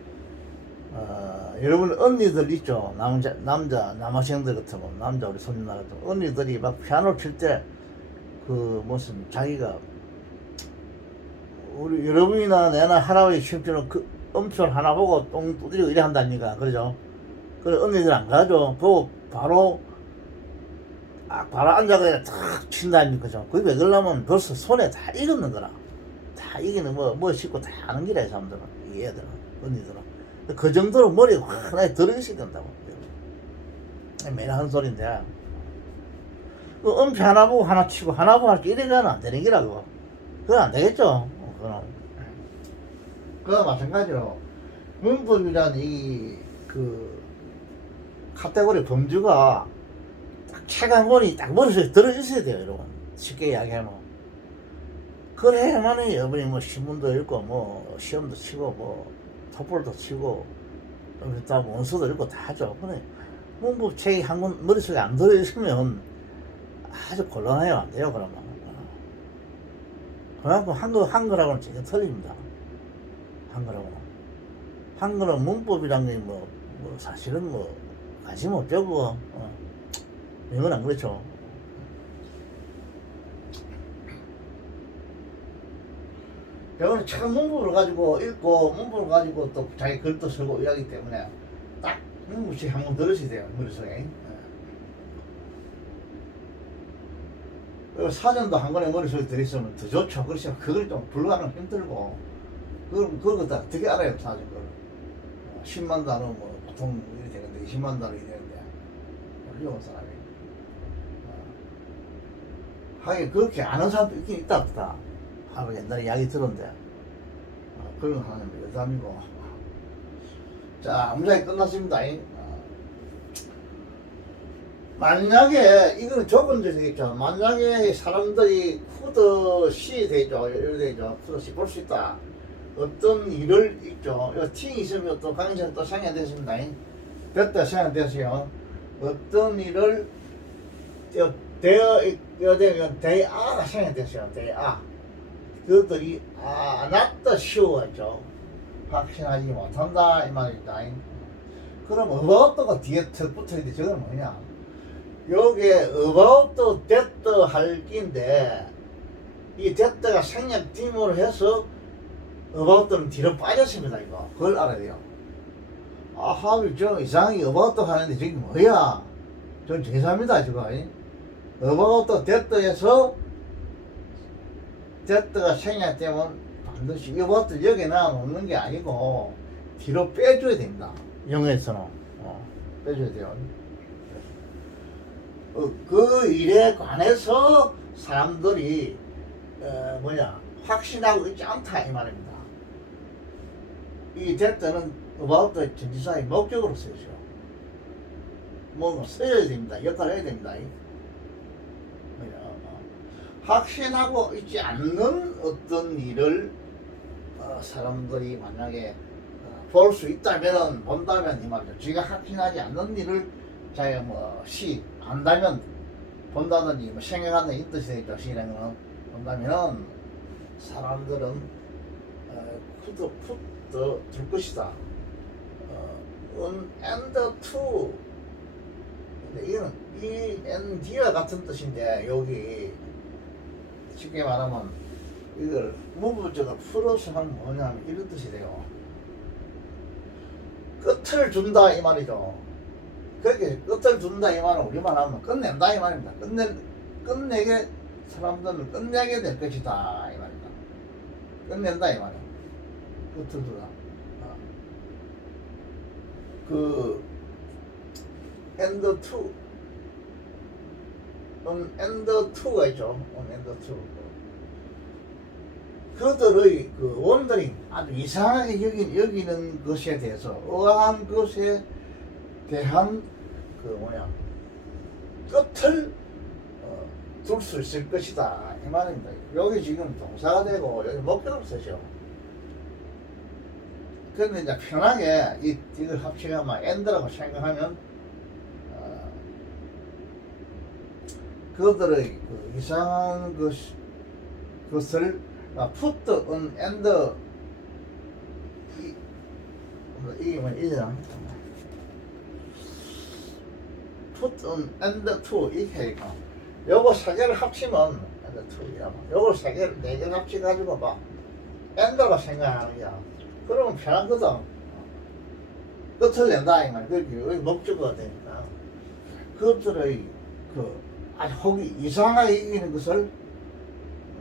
여러분 언니들 있죠. 남학생들 같은 거, 남자 우리 손님나 같은 거, 언니들이 막 피아노 칠 때 그 무슨 자기가 우리 여러분이나 내나 할아버지 시험처럼 그 음표를 하나 보고 똥 두드리고 이래 한다니까 그러죠. 그래 언니들 안 가죠. 보고 바로 앉아가 그냥 탁 친다니까 그죠. 그게 왜 그러려면 벌써 손에 다 익었는 거라. 다 이기는 뭐 씻고 다 하는 기라 사람들은 이 애들은 언니들은. 그 정도로 머리가 하나에 들어있어야 된다고. 매너한 소리인데. 그 음표 하나 보고 하나 치고 하나 보고 할게 이래가는 안 되는 기라고. 그건 안 되겠죠. 그거나 마찬가지로 문법이란 그 카테고리 범주가 딱 책 한 권이 딱 머릿속에 들어있어야 돼요, 여러분. 쉽게 이야기하면. 그래야만이 여러분이 신문도 읽고 시험도 치고 토플도 치고 다 원서도 읽고 다 하죠. 근데 문법책이 한 권 머릿속에 안 들어있으면 아주 곤란해요. 안 돼요, 그러면. 그만큼 한글하고는 전혀 틀립니다. 한글은 문법이란 게 사실은 관심 없죠, 그거. 이건 안 그렇죠. 배우는 참 문법을 가지고 읽고, 문법을 가지고 또 자기 글도 쓰고 이러기 때문에 딱 문법책 한번 들으셔야 돼요, 머릿속에. 그리고 사전도 한 권에 머릿속에 들어있으면 더 좋죠. 그렇지만 그걸 좀 불가능 힘들고, 그걸 다 어떻게 알아요, 사전 걸. 10만 단어 보통 이렇게 되는데, 20만 단어 이렇게 되는데, 어려운 사람이. 하긴 그렇게 아는 사람도 있긴 있다, 없다. 하고 옛날에 이야기 들었는데, 그런 거 하는 여담이고. 자, 문장이 끝났습니다. 만약에 이거는 좁은 뜻이겠죠. 만약에 사람들이 could see 되죠. 이렇게 되죠. could see 볼 수 있다. 어떤 일을 있죠. 이 T 있으면 또 강의는 또 생략됐습니다. 됐다 생략됐어요. 어떤 일을 되어 되면 대아가 생략됐어요. 대아. 그것들이 not sure죠. 확신하지 못한다 이 말입니다. 그럼 about가 뒤에 턱 붙어있는데 저건 뭐냐? 요게 about that 할 끼인데 이 that가 생략됨으로 해서 about는 뒤로 빠졌습니다. 이거 그걸 알아야 돼요. 합이 저 이상하게 about 하는데 저게 뭐야? 전 죄송합니다 저거. about that에서 that가 생략되면 반드시 about 여기에 넣는 게 아니고 뒤로 빼줘야 됩니다. 영어에서는 빼줘야 돼요. 그 일에 관해서 사람들이 확신하고 있지 않다 이 말입니다. 이 that는 about 전치사의 목적으로 쓰죠. 뭐 써야 됩니다. 역할을 해야 됩니다. 확신하고 있지 않는 어떤 일을 사람들이 만약에 볼 수 있다면 본다면 이 말이죠. 지가 확신하지 않는 일을 자기가 안다면 본다든지 생각하는 이 뜻이 되겠죠. 시라는 거는 본다면은 사람들은 푸드 줄 것이다. and to 근데 이거는 END와 같은 뜻인데 여기 쉽게 말하면 이걸 무부적으로 풀어서 하면 뭐냐면 이런 뜻이 돼요. 끝을 준다 이 말이죠. 그렇게 끝을 준다 이 말은 우리말 하면 끝낸다 이 말입니다. 끝내게 사람들은 끝내게 될 것이다 이 말입니다. 끝낸다 이 말이에요. 끝을 두다. 그 end to end to가 있죠. end to 그들의 그 원더링 아주 이상하게 여기는 것에 대해서 의아한 것에 대한 끝을 둘 수 있을 것이다 이 말입니다. 여기 지금 동사가 되고 여기 목적으로 쓰죠. 그런데 이제 편하게 이걸 합치면 end라고 생각하면 그들의 그 이상한 것을 put on end 이게 뭐 이잖아. put on end to 이렇게 해요. 요거 세 개를 합치면 end to야. 요거 세 개를 네 개를 합치가지고 end가 생각하는 거야. 그러면 편하거든. 끝을 낸다 이 말. 그게 목적어가 되니까 그것들의 아주 이상하게 이기는 것을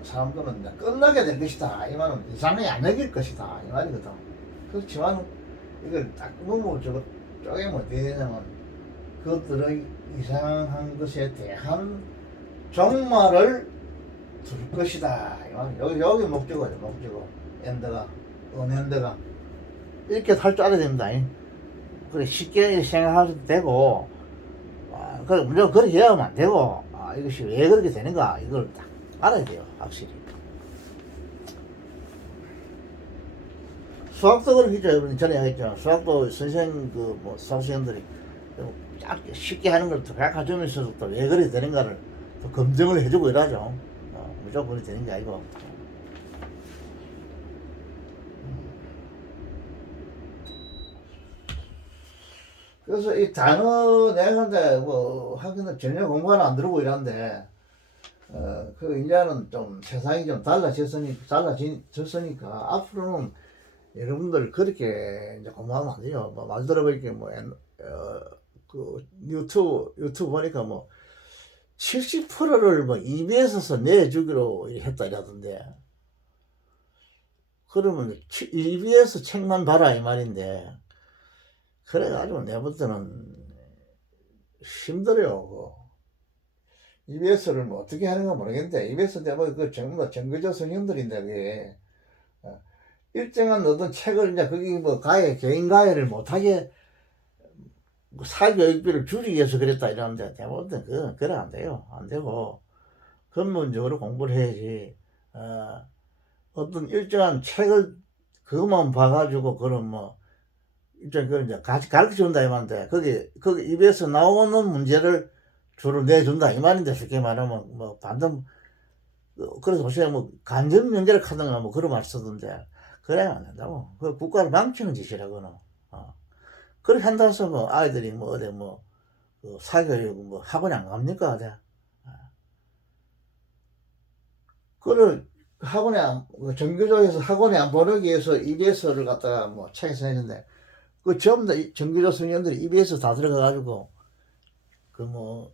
사람들은 끝나게 될 것이다 이 말은 이상하게 안 여길 것이다 이 말이거든. 그렇지만 이걸 딱 보면 쪼개면 어떻게 되냐면 그것들의 이상한 것에 대한 종말을 둘 것이다 이 말. 여기 목적어죠. 목적어 엔드가 언엔드가 이렇게 할 줄 알아야 됩니다. 그래 쉽게 생각해도 되고 그래 물론 그렇게 해야만 안 되고 이것이 왜 그렇게 되는가 이걸 딱 알아야 돼요. 확실히 수학도 그렇겠죠. 여러분 전에 하겠죠. 수학도 선생 수학 시험들이 쉽게 하는 걸 또 가르쳐주면서도 또 왜 그렇게 되는가를 또 검증을 해주고 이러죠. 무조건 그렇게 되는 게 아니고. 그래서 이 단어 내가 근데 하기는 전혀 공부는 안 들고 이러는데 이제는 좀 세상이 좀 달라졌으니까 앞으로는 여러분들 그렇게 이제 공부하면 안 돼요. 말 들어보니까 유튜브 보니까 70%를 EBS에서 내주기로 했다 이러던데 그러면 EBS 책만 봐라 이 말인데 그래가지고 내부터는 힘들어요. EBS를 어떻게 하는가 모르겠는데 EBS 때문에 전부 다 정규조 선생님들인데 그게 일정한 어떤 책을 이제 거기 개인 가해를 못하게 사교육비를 줄이기 위해서 그랬다 이러는데 대부분 그래 안 돼요. 안 되고 근본적으로 공부를 해야지 어떤 일정한 책을 그것만 봐가지고 그런 뭐 이제 그 이제 같이 가르쳐 준다 이 말인데 거기 입에서 나오는 문제를 주로 내준다 이 말인데 쉽게 말하면 뭐 반전 그래서 보시면 뭐 간접 연결을 하든가 뭐 그런 말 쓰던데 그래야 안 된다고 그 국가를 망치는 짓이라고는 그렇게 한다고 해서 뭐 아이들이 뭐 어디 뭐그 사교육 뭐 학원에 안 갑니까 어디 그거를 학원에 그 정규조에서 학원에 안 보내기 위해서 EBS를 갖다가 뭐 책에서 했는데 그 전부 다 정규조 성인들이 EBS 다 들어가가지고 그 뭐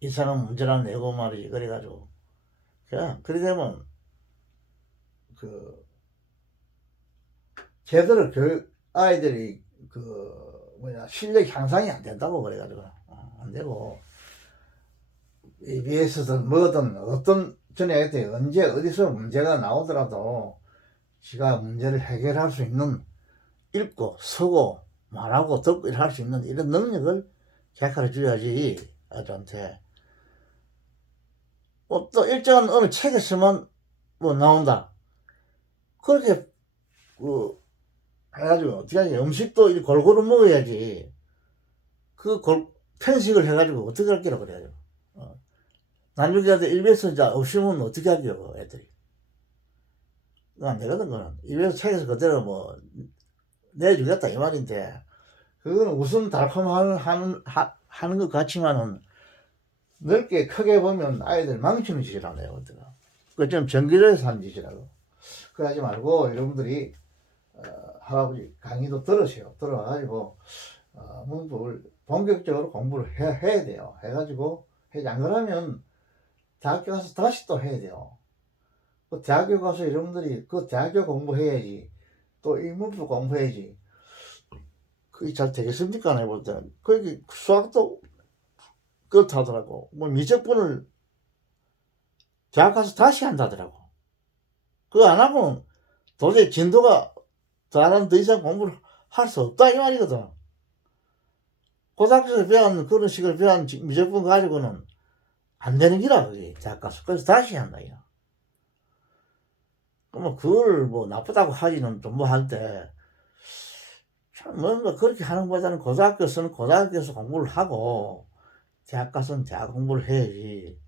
이상한 문제라는 내고 말이지 그래가지고 그냥 그렇게 되면 그 제대로 교육 아이들이 그 뭐냐 실력 향상이 안 된다고 그래가지고 안 되고 EBS든 뭐든 어떤 전에 그때 언제 어디서 문제가 나오더라도 지가 문제를 해결할 수 있는 읽고 쓰고 말하고 듣고 할 수 있는 이런 능력을 가르쳐 줘야지 아들한테 또 일정한 어느 책에서만 뭐 나온다 그렇게 그 해가지고 어떻게 하지 음식도 이렇게 골고루 먹어야지 그 편식을 해가지고 어떻게 할 거라 그래야죠 나중에 일베에서 이제 없으면 어떻게 하게요 애들이 안 되거든 그는 일베에서 책에서 그대로 뭐 내주겠다 이 말인데 그거는 웃음 달콤하는 하는 것 같지만은 넓게 크게 보면 아이들 망치는 짓이라네요 그때가 그좀 정기적에서 하는 짓이라고 그러지 말고 여러분들이 할아버지 강의도 들으세요 들어가지고 문법을 본격적으로 공부를 해야 돼요 해가지고 안 그러면 대학교 가서 다시 또 해야 돼요 그 대학교 가서 여러분들이 그 대학교 공부해야지 또 이 문법 공부해야지 그게 잘 되겠습니까 해볼 때는 그게 수학도 그렇다더라고 뭐 미적분을 대학 가서 다시 한다더라고 그거 안 하고는 도저히 진도가 더 이상 공부를 할 수 없다 이 말이거든 고등학교에서 배운 그런 식으로 배운 미적분 가지고는 안 되는 기라 그게 대학 가서 그래서 다시 한다 이거 그러면 그걸 뭐 나쁘다고 하기는 좀 뭐 한데 참 뭔가 그렇게 하는 것보다는 고등학교에서는 고등학교에서 공부를 하고 대학 가서는 대학 공부를 해야지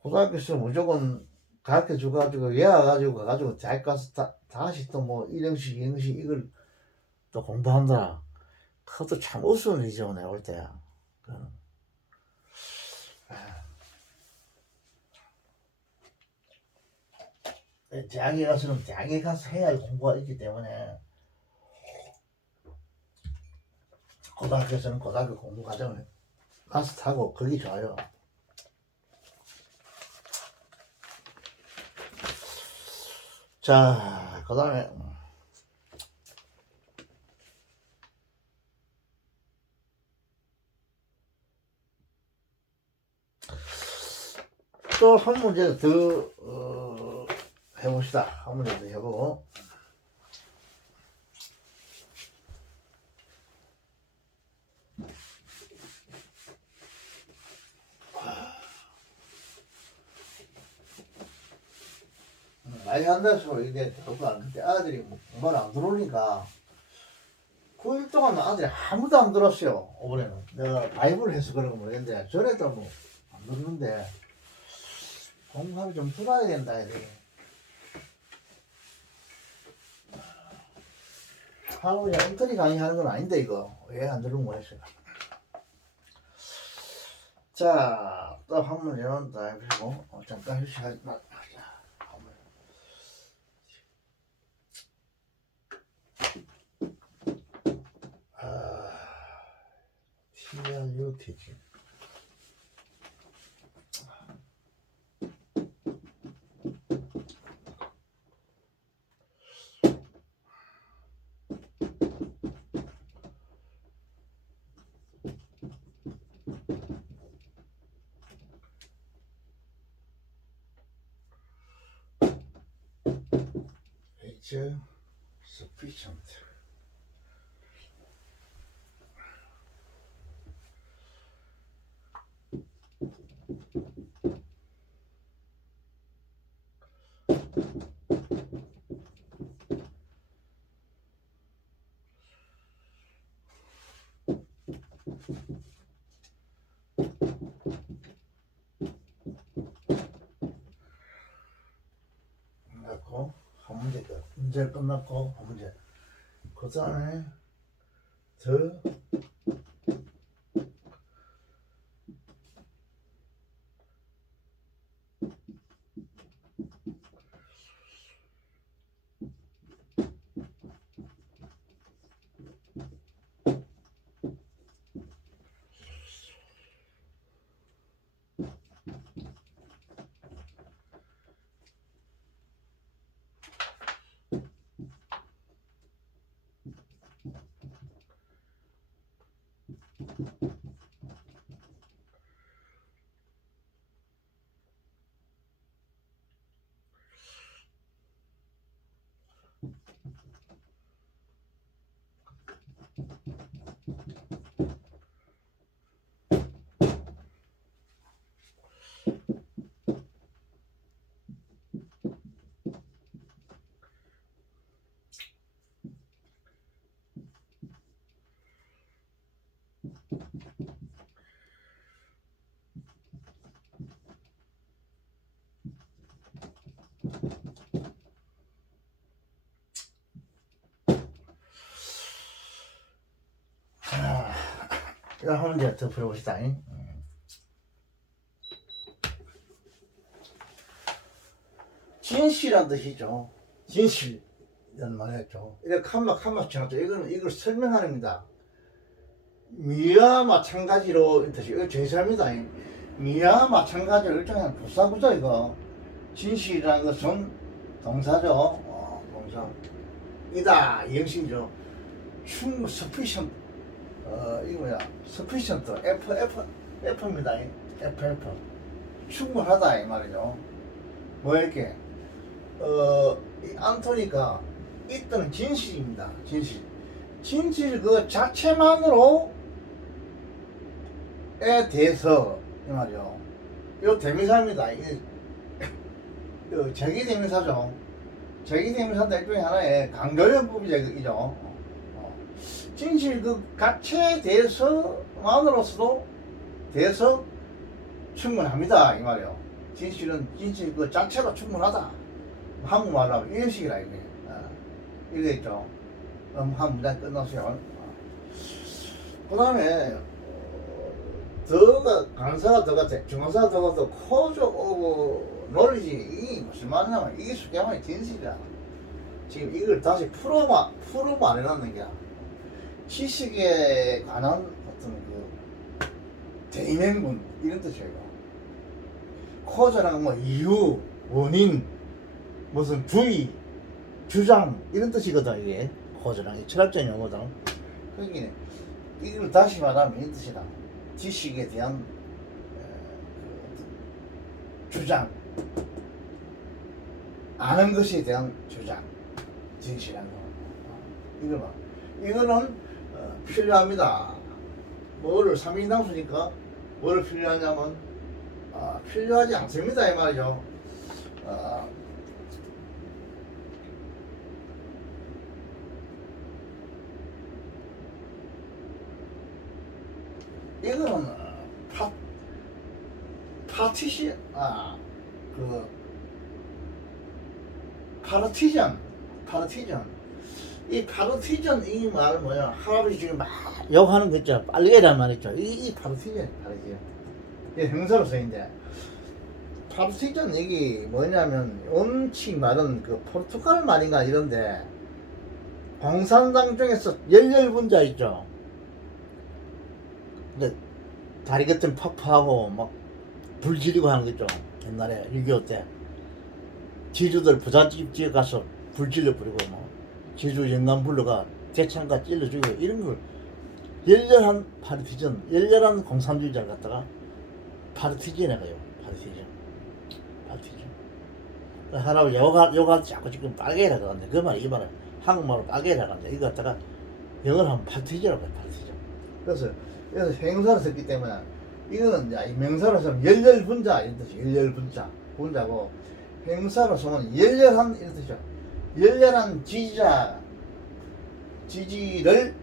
고등학교에서 무조건 가르쳐 줘가지고 외워가지고 가가지고 대학 가서 다시 또 뭐 1형식 2형식 이걸 또 공부한다 그것도 참 우스운 일이죠 내가 볼 때야 대학에 가서는 대학에 가서 해야 할 공부가 있기 때문에 고등학교에서는 고등학교 공부 과정을 가서 타고 그게 좋아요 자 그 다음에 또 한 문제 더 해봅시다 한 문제 더 해보고 많이 한다서 이게 그거 그때 아들이 말 안 들어오니까 9일 동안 아들이 아무도 안 들었어요 이번에는 내가 라이브를 해서 그런 거 모르겠는데 전에도 뭐 안 들었는데 공부하기 좀 들어야 된다 애들이 하루 그냥 엉터리 강의하는 건 아닌데 이거 왜 안 들은 거였어요 자 또 한 문제는 더 해보시고 잠깐 휴식하지 마 TRU teaching is sufficient 문제 끝났고 문제 그 다음에 더 이거 한 문제 더 풀어봅시다. 진실이란 뜻이죠. 진실이란 말이죠. 이렇게 칸막 쳐놨죠. 이걸 설명하는 겁니다. 미와 마찬가지로 이 뜻이 이거 제시합니다. 미와 마찬가지로 일종의 부사구죠. 이거 진실이라는 것은 동사죠. 동사 이다 이 형식이죠. sufficient 이거 뭐야 sufficient F입니다. F 충분하다 이 말이죠. 뭐 이렇게 이 안토니가 있던 진실입니다. 진실 그 자체만으로 에 대해서 이 말이요. 이거 대명사입니다. 이게 제기대명사죠. 제기대명사도 일종의 하나의 강조연법이죠. 진실 그 자체에 대해서만으로서도 대해서 충분합니다 이 말이요. 진실 그 자체로 충분하다. 한국말로 하면 이런 식이라 이게 이러겠죠. 한 문장 끝났어요. 그 다음에 더가 강사가 더가 중간사가 더가 더 cause of knowledge 이게 무슨 말이냐면 이게 쉽게 말하면 진실이야. 지금 이걸 다시 풀어 말해놨는 게 지식에 관한 어떤 그 대인행분 이런 뜻이에요. cause라는 뭐 이유, 원인, 무슨 주의, 주장 이런 뜻이거든. 이게 cause라는 게 철학적인 용어거든. 그러니까 이걸 다시 말하면 이 뜻이다. 지식에 대한 주장, 아는 것에 대한 주장, 진실한 거. 이거는 필요합니다. 뭐를 삼인당수니까 뭐를 필요하냐면 필요하지 않습니다 이 말이죠. 이거는 파티션 파르티전 이 파르티전 이 말은 뭐야? 할아버지 지금 막 욕하는 거 있죠. 빨리 해란 말이죠. 이 파르티전 이게 형사로 쓰인데 파르티전 이게 뭐냐면 음치 말은 그 포르투갈 말인가 이런데 공산당 중에서 열렬분자 있죠. 근데 다리 같은 팍팍하고 막 불 지르고 하는 거 있죠. 옛날에 6.25 때 지주들 부잣집 지에 가서 불 질러 버리고 뭐 지주 영감 불러가 대창가 찔러 죽이고 이런 걸 열렬한 파르티전, 열렬한 공산주의자를 갖다가 파르티전에 가요. 파르티전. 할아버지 요가 자꾸 지금 빨개라고 하는데 그 말이 이 말은 한국말로 빨개라고 하는데 이거 갖다가 영어로 하면 파르티전이라고 해요. 파르티전. 그래서 형사를 썼기 때문에 이거는 이제 명사로 쓰면 열렬분자 이런 뜻이 분자고 형사로 쓰면 열렬한 이런 뜻이죠. 열렬한 지지를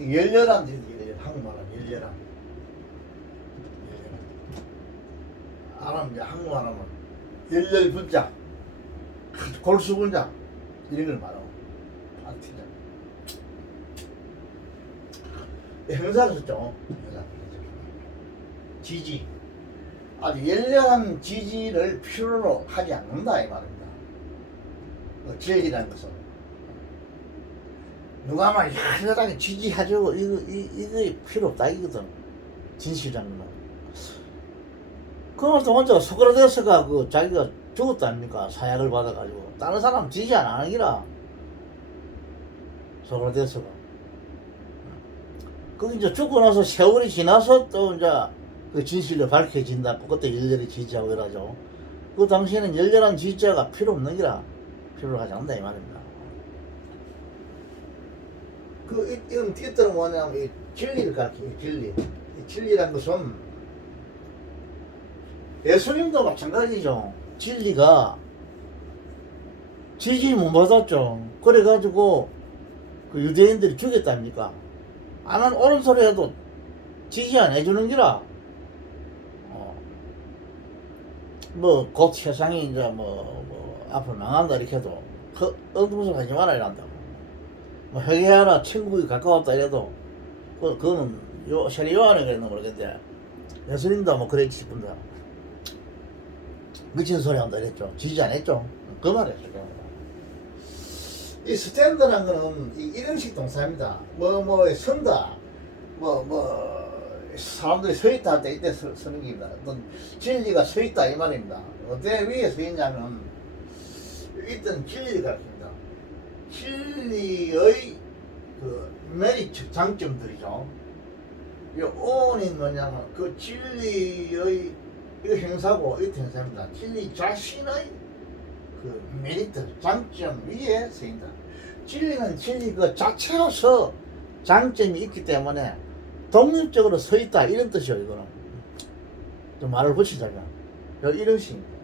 열렬한 한국말은 열렬한 알아면 이제 한국말하면 열렬분자 골수분자 이런 걸 말하고 파티장 행사를 썼죠. 행사. 지지 아주 열렬한 지지를 필요로 하지 않는다 이 말입니다. 진리라는 것은 누가 막 열렬하게 지지하죠 이거 필요 없다 이거든. 진실이라는 건 그것도 혼자 소크라테스가 그 자기가 죽었다 아닙니까? 사약을 받아가지고 다른 사람 지지 안 하는 기라 소크라테스가 그 이제 죽고 나서 세월이 지나서 또 이제 그 진실이 밝혀진다. 그때 열렬히 지지하고 이러죠. 그 당시에는 열렬한 지지자가 필요 없는 기라 필요로 하지 않는다 이 말입니다. 이런 뜻들은 뭐냐면 이 진리를 가르쳐요. 진리. 이 진리란 것은 예수님도 마찬가지죠. 진리가 지지 못 받았죠. 그래가지고 그 유대인들이 죽였답니까? 안 한 옳은 소리 해도 지지 안 해주는 기라. 뭐 곧 세상이 이제 뭐 앞으로 나간다 이렇게 해도 엉뚱해서 하지 마라 이란다고. 뭐 회개하라 천국이 가까웠다 이래도 그거는 세례 요한이 그랬나 모르겠는데 예수님도 뭐 그랬지 싶은데 미친 소리 한다 이랬죠. 지지 안 했죠. 그 말이었죠. 이 스탠드라는 거는 이런식 동사입니다. 뭐뭐에 선다. 사람들이 서 있다 할 때 이때 서는 겁니다. 어떤 진리가 서 있다 이 말입니다. 어때 위에 서 있냐면 이때는 진리를 가르칩니다. 진리의 그 메리트 장점들이죠. 이 오는 뭐냐면 그 진리의 이거 행사고 이때 행사입니다. 진리 자신의 그 메리트 장점 위에 서 있다. 진리는 진리 그 자체로서 장점이 있기 때문에 독립적으로 서 있다 이런 뜻이에요. 이거는 좀 말을 붙이자면 이런 식입니다.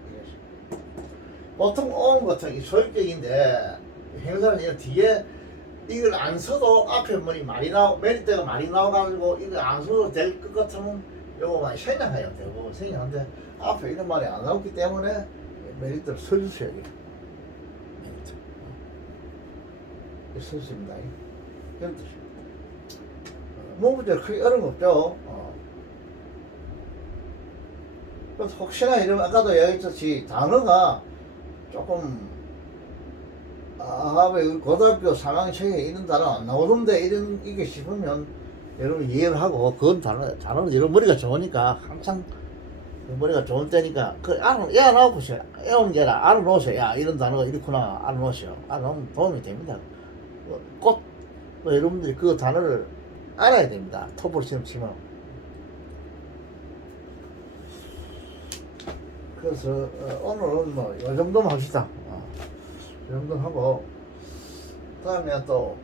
보통 온 같은 소유격인데 행사는 이런 뒤에 이걸 안 써도 앞에 메리트가 많이 나와가지고 이걸 안 써도 될 것 같으면 요거 많이 생략해야 되고 생략하는데 앞에 이런 말이 안 나오기 때문에 메리트를 써주셔야 돼요. 메리트 써주십니다. 이런 뜻이에요. 뭐 문제 크게 어려운 거 없죠. 그래서 혹시나 이러면 아까도 얘기했듯이 단어가 조금 왜 고등학교 3학년 책에 이런 단어 안 나오던데 이게 싶으면 여러분 이해를 하고 그건 단어는 여러분 머리가 좋으니까 항상 머리가 좋은 때니까 알아놓으세요. 애우는 게 아니라 알아놓으세요. 야 이런 단어가 이렇구나 알아놓으세요. 알아놓으면 도움이 됩니다. 꼭 여러분들이 그 단어를 알아야 됩니다. 톱으로 치면. 그래서 오늘은 뭐 이 정도만 합시다. 이 정도 하고 다음에 또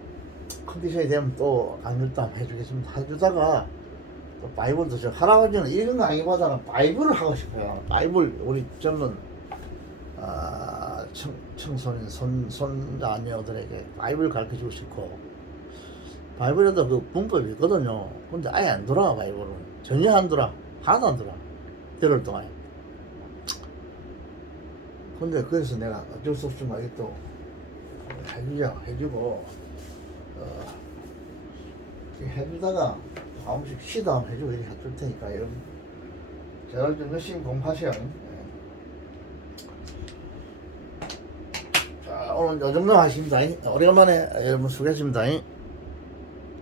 컨디션이 되면 또 강연도 한번 해주겠습니다. 해주다가 또 바이블도 저 할아버지는 이런 거 아니보다는 바이블을 하고 싶어요. 바이블 우리 젊은 청소년 손자녀들에게 바이블 가르쳐주고 싶고 바이블에도 그 문법이 있거든요. 근데 아예 안 돌아가 바이블은 전혀 안 돌아. 하나도 안 돌아. 열흘 동안에. 근데 그래서 내가 어쩔 수 없이 막 또 해주고 해주다가 한 번씩 쉬다 한번 해주고 이렇게 해줄 테니까 여러분 제가 좀 열심히 공부하세요. 자 오늘 요 정도 하십니다. 오래간만에 여러분 수고하셨습니다.